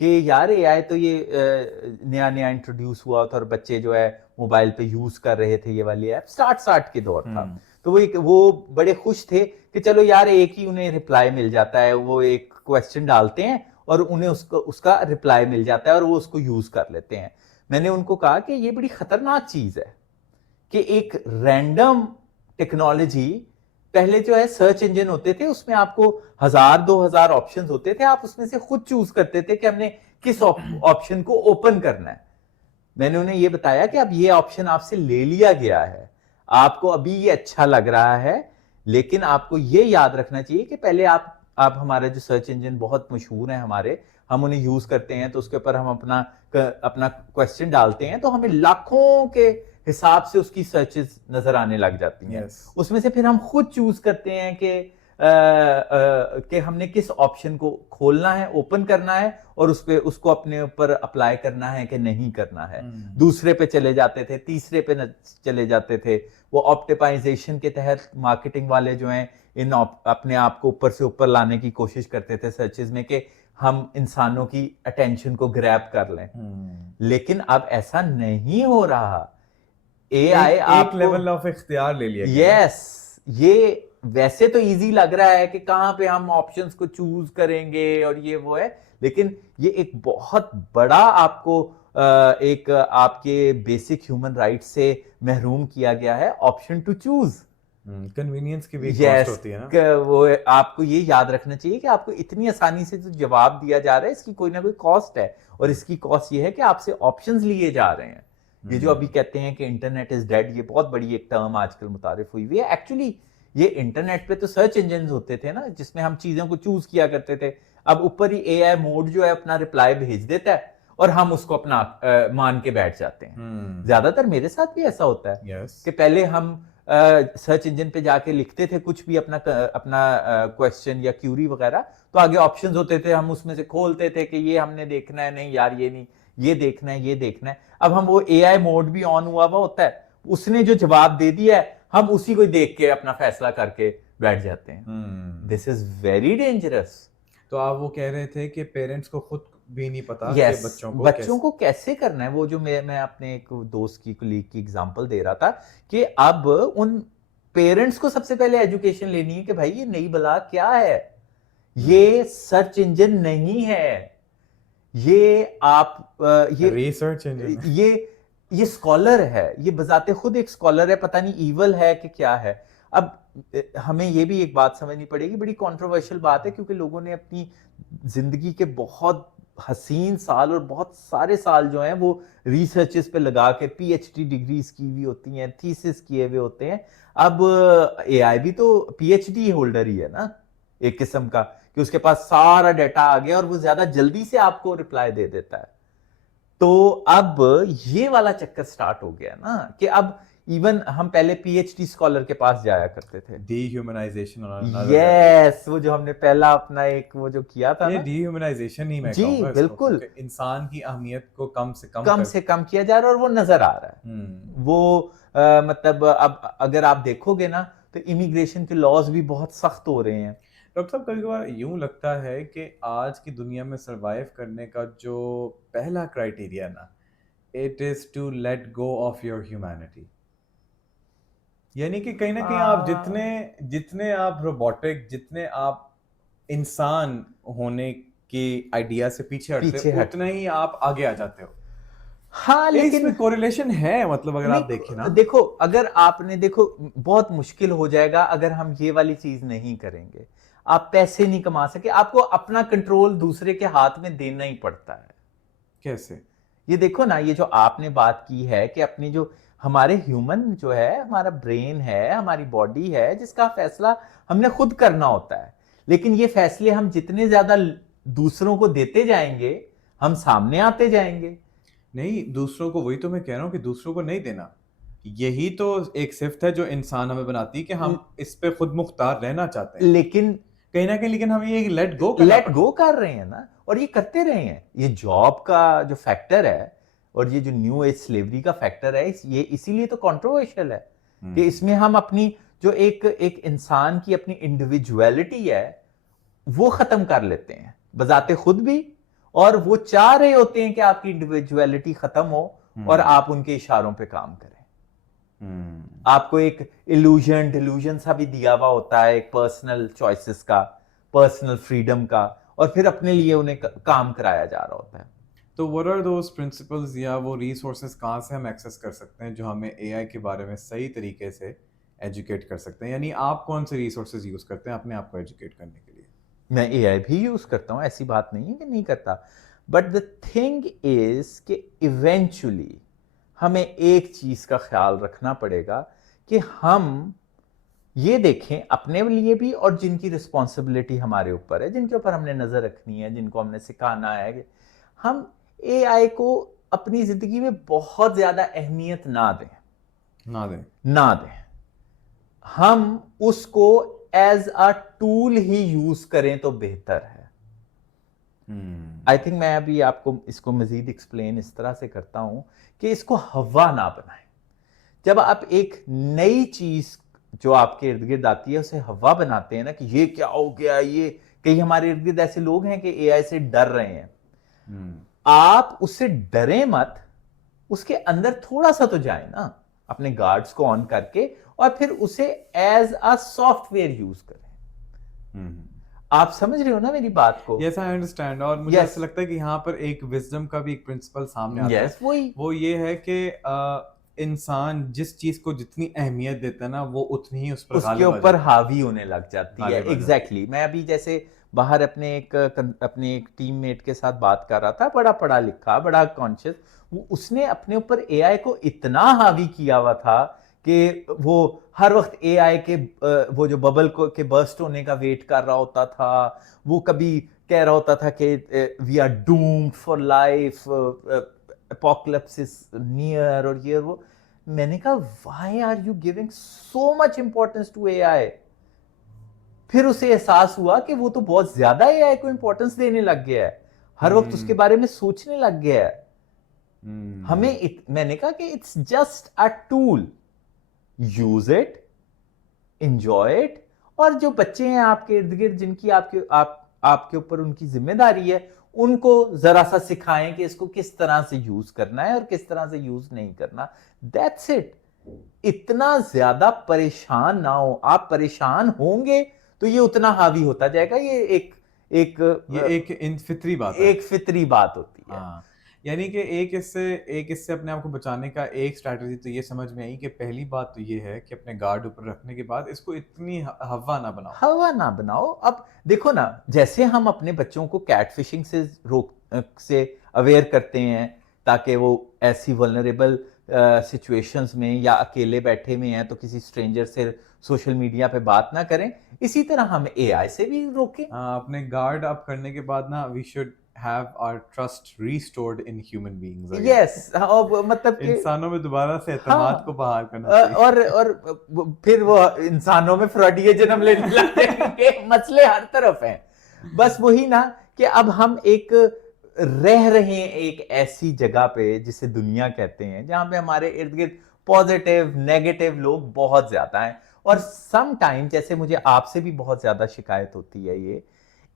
कि यार एआई तो ये नया नया इंट्रोड्यूस हुआ था और बच्चे जो है मोबाइल पे यूज कर रहे थे ये वाली ऐप, स्टार्ट के दौर था। तो वो बड़े खुश थे कि चलो यार एक ही उन्हें रिप्लाई मिल जाता है, वो एक क्वेश्चन डालते हैं और उन्हें उसका रिप्लाई मिल जाता है और वो उसको यूज कर लेते हैं। मैंने उनको कहा कि ये बड़ी खतरनाक चीज है कि एक रैंडम टेक्नोलॉजी, पहले जो है सर्च इंजन होते थे, उसमें आपको 1000-2000 ऑप्शन होते थे, आप उसमें से खुद चूज करते थे कि हमने किस ऑप्शन को ओपन करना है। मैंने उन्हें यह बताया कि अब ये ऑप्शन आपसे ले लिया गया है, आपको अभी ये अच्छा लग रहा है, लेकिन आपको ये याद रखना चाहिए कि पहले आप हमारा जो सर्च इंजन बहुत मशहूर है हमारे, हम उन्हें यूज करते हैं, तो उसके ऊपर हम अपना क्वेश्चन डालते हैं, तो हमें लाखों के हिसाब से उसकी सर्चेस नजर आने लग जाती हैं। उसमें से फिर हम खुद चूज करते हैं कि हमने किस ऑप्शन को खोलना है, ओपन करना है, और उसको अपने ऊपर अप्लाई करना है कि नहीं करना है। दूसरे पे चले जाते थे, तीसरे पे चले जाते थे। वो ऑप्टिमाइजेशन के तहत मार्केटिंग वाले जो हैं अपने आप को ऊपर से ऊपर लाने की कोशिश करते थे सर्चेज में कि हम इंसानों की अटेंशन को ग्रैब कर लें। लेकिन अब ऐसा नहीं हो रहा। एआई एक लेवल ऑफ इख्तियार ले लिया गया। यस, ये वैसे तो इजी लग रहा है कि कहां पे हम ऑप्शंस को चूज करेंगे और ये वो है, लेकिन ये एक बहुत बड़ा आपको एक आपके बेसिक ह्यूमन राइट से महरूम किया गया है, ऑप्शन टू चूज। कन्वीनियंस की भी कॉस्ट होती है ना। वो आपको ये याद रखना चाहिए कि आपको इतनी आसानी से जो जवाब दिया जा रहा है, इसकी कोई ना कोई कॉस्ट है, और इसकी कॉस्ट ये है कि आपसे ऑप्शंस लिए जा रहे हैं। ये जो अभी कहते हैं कि इंटरनेट इज डेड, ये बहुत बड़ी एक टर्म आजकल मुतारिफ हुई है। एक्चुअली ये इंटरनेट पे तो सर्च इंजन होते थे ना, जिसमें हम चीजों को चूज किया करते थे। अब ऊपर ही एआई मोड जो है अपना रिप्लाई भेज देता है और हम उसको अपना मान के बैठ जाते हैं। ज्यादातर मेरे साथ भी ऐसा होता है कि पहले हम सर्च इंजन पे जाके लिखते थे कुछ भी अपना क्वेश्चन या क्यूरी वगैरह, तो आगे ऑप्शंस होते थे, हम उसमें से खोलते थे कि ये हमने देखना है, नहीं यार ये नहीं, ये देखना है, ये देखना है। अब हम वो एआई मोड भी ऑन हुआ होता है, उसने जो जवाब दे दिया है हम उसी को देख के अपना फैसला करके बैठ जाते हैं। This is very dangerous. तो आप वो कह रहे थे कि पेरेंट्स को खुद भी नहीं पता कि बच्चों को कैसे करना है। वो जो मैं अपने एक दोस्त की कलीग की एग्जांपल दे रहा था कि अब उन पेरेंट्स को सबसे पहले एजुकेशन लेनी है कि भाई ये नई बला क्या है, ये सर्च इंजन नहीं है, ये आप ये रिसर्च इंजन, ये स्कॉलर है, ये बजाते खुद एक स्कॉलर है, पता नहीं ईवल है कि क्या है। अब हमें ये भी एक बात समझनी पड़ेगी, बड़ी कंट्रोवर्शियल बात है, क्योंकि लोगों ने अपनी जिंदगी के बहुत हसीन साल और बहुत सारे साल जो हैं वो रिसर्चेस पे लगा के पीएचडी डिग्रीज की हुई होती हैं, थीसिस किए हुए होते हैं। अब एआई भी तो पीएचडी होल्डर ही है ना, एक किस्म का, कि उसके पास सारा डाटा आ गया और वो ज्यादा जल्दी से आपको रिप्लाई दे देता है। तो अब ये वाला चक्कर स्टार्ट हो गया ना कि अब इवन हम पहले पीएचडी स्कॉलर के पास जाया करते थे। Dehumanisation on another level. Yes, वो जो हमने पहला अपना एक वो जो किया था ये ना, डिह्यूमनाइजेशन ही मैं जी कहूंगा इसको, बिल्कुल, क्योंकि इंसान की अहमियत को कम से कम कम कर से कम किया जा रहा है और वो नजर आ रहा है। वो मतलब अब अगर आप देखोगे ना तो इमिग्रेशन के लॉज भी बहुत सख्त हो रहे हैं। डॉक्टर साहब, कभी कभार यूं लगता है कि आज की दुनिया में सरवाइव करने का जो पहला क्राइटेरिया ना, it is to let go of your humanity. यानी कि कहीं ना कहीं आप जितने जितने आप रोबोटिक, जितने आप इंसान होने के आइडिया से पीछे हटते हो, उतना ही आप आगे आ जाते हो। हाँ लेकिन इसमें कोरिलेशन है, मतलब अगर आप देखें ना। देखो, अगर आपने देखो बहुत मुश्किल हो जाएगा अगर हम ये वाली चीज नहीं करेंगे। आप पैसे नहीं कमा सके, आपको अपना कंट्रोल दूसरे के हाथ में देना ही पड़ता है। कैसे? ये देखो ना, ये जो आपने बात की है कि अपनी जो हमारे ह्यूमन जो है, हमारा ब्रेन है, हमारी बॉडी है, जिसका फैसला हमने खुद करना होता है। लेकिन ये फैसले हम जितने ज्यादा दूसरों को देते जाएंगे, हम सामने आते जाएंगे। नहीं, दूसरों को, वही तो मैं कह रहा हूँ कि दूसरों को नहीं देना। यही तो एक सिफ्त है जो इंसान हमें बनाती है कि हम इस पे खुद मुख्तार रहना चाहते हैं। लेकिन कहीं ना कहीं लेकिन हम ये लेट गो कर रहे हैं ना, और ये करते रहे हैं। ये जॉब का जो फैक्टर है और ये जो न्यू एज स्लेवरी का फैक्टर है, ये इसीलिए तो कंट्रोवर्शियल है कि इसमें हम अपनी जो एक एक इंसान की अपनी इंडिविजुअलिटी है वो खत्म कर लेते हैं बजाते खुद भी, और वो चाह रहे होते हैं कि आपकी इंडिविजुअलिटी खत्म हो और आप उनके इशारों पे काम करें। आपको एक इल्यूजन डिल्यूजन सा भी दिया हुआ होता है, एक पर्सनल चॉइसेस का, पर्सनल फ्रीडम का, और फिर अपने लिए उन्हें काम कराया जा रहा होता है। तो व्हाट आर दोस प्रिंसिपल्स या वो रिसोर्सेज कहाँ से हम एक्सेस कर सकते हैं जो हमें एआई के बारे में सही तरीके से एजुकेट कर सकते हैं? यानी आप कौन से रिसोर्सेज यूज करते हैं अपने आप को एजुकेट करने के लिए? मैं एआई भी यूज करता हूं, ऐसी बात नहीं है कि नहीं करता, बट द थिंग इज कि इवेंचुअली हमें एक चीज का ख्याल रखना पड़ेगा कि हम ये देखें अपने लिए भी, और जिनकी रिस्पॉन्सिबिलिटी हमारे ऊपर है, जिनके ऊपर हमने नजर रखनी है, जिनको हमने सिखाना है, कि हम एआई को अपनी जिंदगी में बहुत ज्यादा अहमियत ना दें। हम उसको एज अ टूल ही यूज करें तो बेहतर है। आई थिंक मैं अभी आपको इसको मजीद एक्सप्लेन इस तरह से करता हूं कि इसको हवा ना बनाएं। जब आप एक नई चीज जो आपके इर्द गिर्द आती है उसे हवा बनाते हैं ना कि ये क्या हो गया, ये कई हमारे इर्द गिर्द ऐसे लोग हैं कि एआई से डर रहे हैं। आप उससे डरे मत, उसके अंदर थोड़ा सा तो जाए ना, अपने गार्ड्स को ऑन करके, और फिर उसे एज अ सॉफ्टवेयर यूज करें। आप समझ रहे हो ना मेरी बात को? Yes, I understand. और मुझे ऐसा लगता है कि यहाँ पर एक विजडम का भी एक प्रिंसिपल सामने आता है। वो ये है कि इंसान जिस चीज को जितनी अहमियत देता है ना, वो उतनी ही उसके ऊपर हावी होने लग जाती है। एग्जैक्टली। मैं अभी जैसे बाहर अपने एक टीममेट के साथ बात कर रहा था, बड़ा पढ़ा लिखा, बड़ा कॉन्शियस, उसने अपने ऊपर एआई को इतना हावी किया हुआ था कि वो हर वक्त एआई के वो जो बबल को के बर्स्ट होने का वेट कर रहा होता था। वो कभी कह रहा होता था कि we are doomed for life, apocalypse is near, और ये वो। मैंने कहा why are you giving so much importance to AI? फिर उसे एहसास हुआ कि वो तो बहुत ज्यादा एआई को इंपॉर्टेंस देने लग गया है, हर वक्त उसके बारे में सोचने लग गया है। मैंने कहा कि it's just a tool, use it, enjoy it, और जो बच्चे हैं आपके इर्द गिर्द जिनकी आपके ऊपर उनकी जिम्मेदारी है, उनको जरा सा सिखाएं कि इसको किस तरह से यूज करना है और किस तरह से यूज नहीं करना। That's it. इतना ज्यादा परेशान ना हो। आप परेशान होंगे तो ये उतना हावी होता जाएगा। ये एक फितरी बात होती है। यानी कि एक इससे अपने आप को बचाने का एक स्ट्रैटेजी तो ये समझ में आई कि पहली बात तो ये है कि अपने गार्ड ऊपर रखने के बाद इसको इतनी हवा ना बनाओ। अब देखो ना, जैसे हम अपने बच्चों को कैट फिशिंग से अवेयर करते हैं ताकि वो ऐसी वल्नरेबल सिचुएशंस में या अकेले बैठे में हैं तो किसी स्ट्रेंजर से सोशल मीडिया पे बात ना करें, इसी तरह हम एआई से भी रोकें। अपने गार्ड अप करने के बाद ना we should have our trust restored in human beings again. Yes, मतलब कि इंसानों में दोबारा से एतमाद को हाँ, बहाल करना चाहिए। और फिर वो इंसानों में फ्रॉडिये जन्म लेने लगे के मसले हर तरफ हैं। बस वही ना कि अब हम एक रह रहे हैं एक ऐसी जगह पे जिसे दुनिया कहते हैं, जहां पे हमारे इर्द गिर्द पॉजिटिव नेगेटिव लोग बहुत ज्यादा हैं, और सम टाइम जैसे मुझे आपसे भी बहुत ज्यादा शिकायत होती है, ये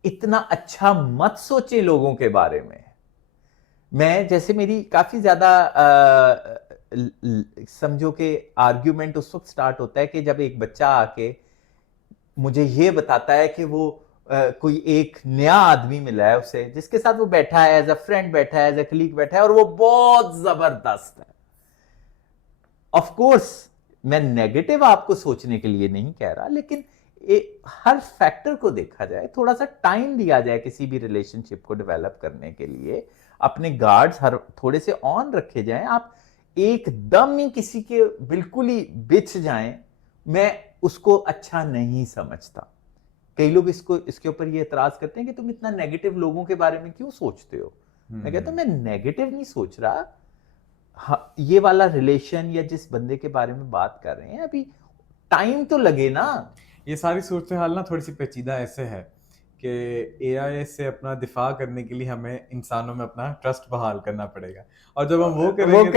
इतना अच्छा मत सोचे लोगों के बारे में। मैं जैसे मेरी काफी ज्यादा समझो कि आर्ग्यूमेंट उस वक्त स्टार्ट होता है कि जब एक बच्चा आके मुझे ये बताता है कि वो कोई एक नया आदमी मिला है उसे, जिसके साथ वो बैठा है, एज अ फ्रेंड बैठा है, एज अ कलीग बैठा है, और वो बहुत जबरदस्त है। ऑफ कोर्स मैं नेगेटिव आपको सोचने के लिए नहीं कह रहा, लेकिन हर फैक्टर को देखा जाए, थोड़ा सा टाइम दिया जाए किसी भी रिलेशनशिप को डेवलप करने के लिए, अपने गार्ड्स हर थोड़े से ऑन रखे जाएं। आप एकदम ही किसी के बिल्कुल ही बिछ जाएं, मैं उसको अच्छा नहीं समझता। कई लोग इसके ऊपर ये एतराज करते हैं कि तुम इतना नेगेटिव लोगों के बारे में क्यों सोचते हो। मैं कहता हूं मैं नेगेटिव नहीं सोच रहा। हाँ, ये वाला रिलेशन या जिस बंदे के बारे में बात कर रहे हैं, अभी टाइम तो लगे ना। ये सारी सूरत हाल ना थोड़ी सी पेचीदा ऐसे है कि एआई से अपना दिफा करने के लिए हमें इंसानों में अपना ट्रस्ट बहाल करना पड़ेगा, और जब हम वो करेंगे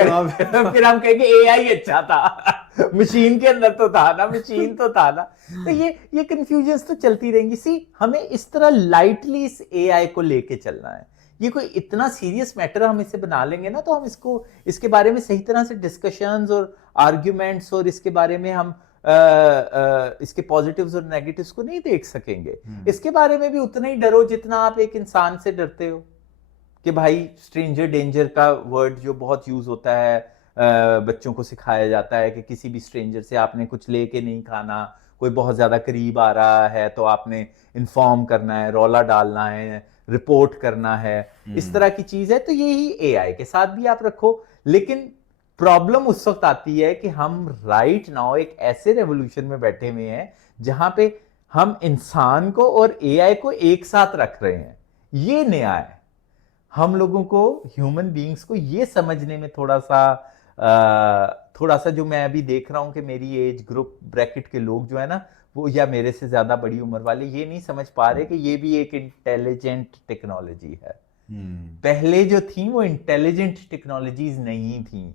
तो फिर हम कहेंगे एआई अच्छा था, मशीन के अंदर तो था ना, मशीन तो था ना। तो ये कंफ्यूजन्स तो चलती रहेंगी। सी, हमें इस तरह लाइटली इस एआई को लेके चलना है। ये कोई इतना सीरियस मैटर हम इसे बना लेंगे ना, तो हम इसके बारे में सही तरह से डिस्कशंस और आर्ग्यूमेंट्स, और इसके बारे में हम इसके पॉजिटिव्स और नेगेटिव्स को नहीं देख सकेंगे। इसके बारे में भी उतना ही डरो जितना आप एक इंसान से डरते हो। कि भाई स्ट्रेंजर डेंजर का वर्ड जो बहुत यूज होता है, बच्चों को सिखाया जाता है कि किसी भी स्ट्रेंजर से आपने कुछ लेके नहीं खाना, कोई बहुत ज्यादा करीब आ रहा है तो आपने इन्फॉर्म करना है, रौला डालना है, रिपोर्ट करना है, इस तरह की चीज है। तो यही एआई के साथ भी आप रखो। लेकिन प्रॉब्लम उस वक्त आती है कि हम राइट नाउ एक ऐसे रेवोल्यूशन में बैठे हुए हैं जहां पे हम इंसान को और एआई को एक साथ रख रहे हैं। ये नया है। हम लोगों को, ह्यूमन बीइंग्स को, ये समझने में थोड़ा सा जो मैं अभी देख रहा हूं कि मेरी एज ग्रुप ब्रैकेट के लोग जो है ना, वो या मेरे से ज्यादा बड़ी उम्र वाले, ये नहीं समझ पा रहे कि ये भी एक इंटेलिजेंट टेक्नोलॉजी है। पहले जो थी वो इंटेलिजेंट टेक्नोलॉजीज नहीं थी।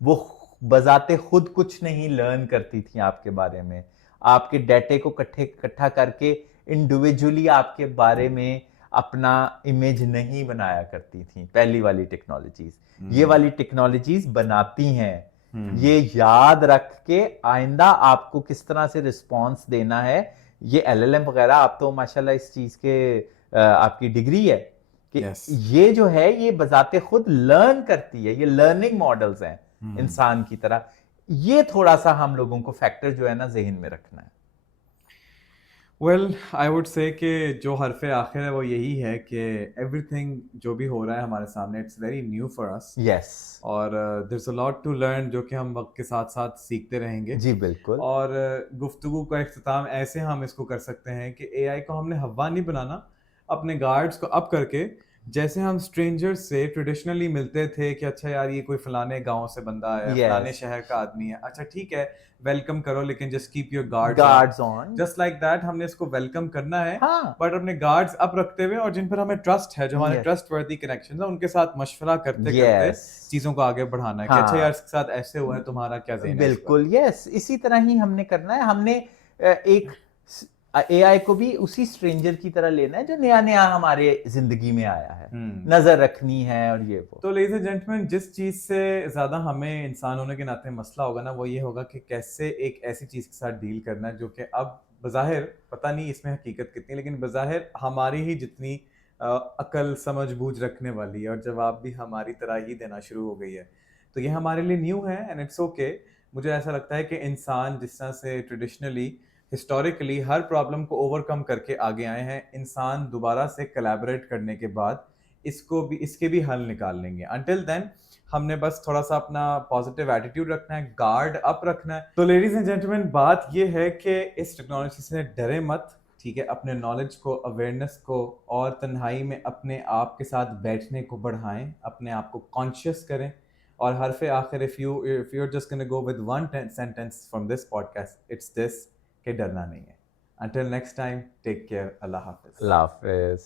वो बजाते खुद कुछ नहीं लर्न करती थी आपके बारे में, आपके डेटे को इकट्ठा करके इंडिविजुअली आपके बारे में अपना इमेज नहीं बनाया करती थी। पहली वाली टेक्नोलॉजीज, ये वाली टेक्नोलॉजीज बनाती हैं। ये याद रख के आइंदा आपको किस तरह से रिस्पॉन्स देना है। ये एलएलएम वगैरह, आप तो माशाल्लाह इस चीज के आपकी डिग्री है कि ये जो है ये बजाते खुद लर्न करती है। ये लर्निंग मॉडल्स हैं इंसान की तरह। ये थोड़ा सा हम लोगों को फैक्टर जो है ना जहन में रखना है। वेल आई वुड से कि जो हरफ आखिर है वो यही है कि एवरीथिंग जो भी हो रहा है हमारे सामने, it's very new for us. Yes, और there is a lot to learn, जो कि हम वक्त के साथ साथ सीखते रहेंगे। जी बिल्कुल। और गुफ्तगू का इख्तिताम ऐसे हम इसको कर सकते हैं कि एआई को हमने हवा नहीं बनाना, अपने गार्ड्स को अप करके, जैसे हम स्ट्रेंजर्स से ट्रेडिशनली मिलते थे कि अच्छा यार ये कोई फलाने गांव से बंदा आया, फलाने शहर का आदमी है, अच्छा ठीक है वेलकम करो, लेकिन just keep your guards on. Just like that हमने इसको वेलकम करना है, बट अपने गार्ड्स अप रखते हुए, और जिन पर हमें ट्रस्ट है, जो हमारे ट्रस्टवर्दी कनेक्शंस है, उनके साथ मशवरा करते करते चीजों को आगे बढ़ाना है। कि अच्छा यार इसके साथ ऐसे हुआ है, तुम्हारा क्या ज़हन है? बिल्कुल, यस, इसी तरह ही हमने करना है। हमने एक एआई को भी उसी स्ट्रेंजर की तरह लेना है जो नया नया हमारे जिंदगी में आया है, नजर रखनी है। और ये वो, तो लेडीज एंड जेंटलमैन, जिस चीज से ज्यादा हमें इंसान होने के नाते मसला होगा ना, वो ये होगा कि कैसे एक ऐसी चीज के साथ डील करना है जो कि अब बज़ाहिर, पता नहीं इसमें हकीकत कितनी, लेकिन बज़ाहिर हमारी ही जितनी अकल समझ बूझ रखने वाली है, और जवाब भी हमारी तरह ही देना शुरू हो गई है। तो ये हमारे लिए न्यू है एंड इट्स ओके। मुझे ऐसा लगता है कि इंसान जिस तरह से ट्रेडिशनली हिस्टोरिकली हर प्रॉब्लम को ओवरकम करके आगे आए हैं, इंसान दोबारा से कोलैबोरेट करने के बाद इसके भी हल निकाल लेंगे। अंटिल देन हमने बस थोड़ा सा अपना पॉजिटिव एटीट्यूड रखना है, गार्ड अप रखना है। तो लेडीज एंड जेंटलमैन, बात ये है कि इस टेक्नोलॉजी से डरे मत, ठीक है, अपने नॉलेज को, अवेयरनेस को और तन्हाई में अपने आप के साथ बैठने को बढ़ाएं, अपने आप को कॉन्शियस करें। और हरफ आखिर, if you're just gonna go with one sentence from this podcast, it's this, कि डरना नहीं है। Until next time, take care. Allah Hafiz. अल्लाह हाफिज।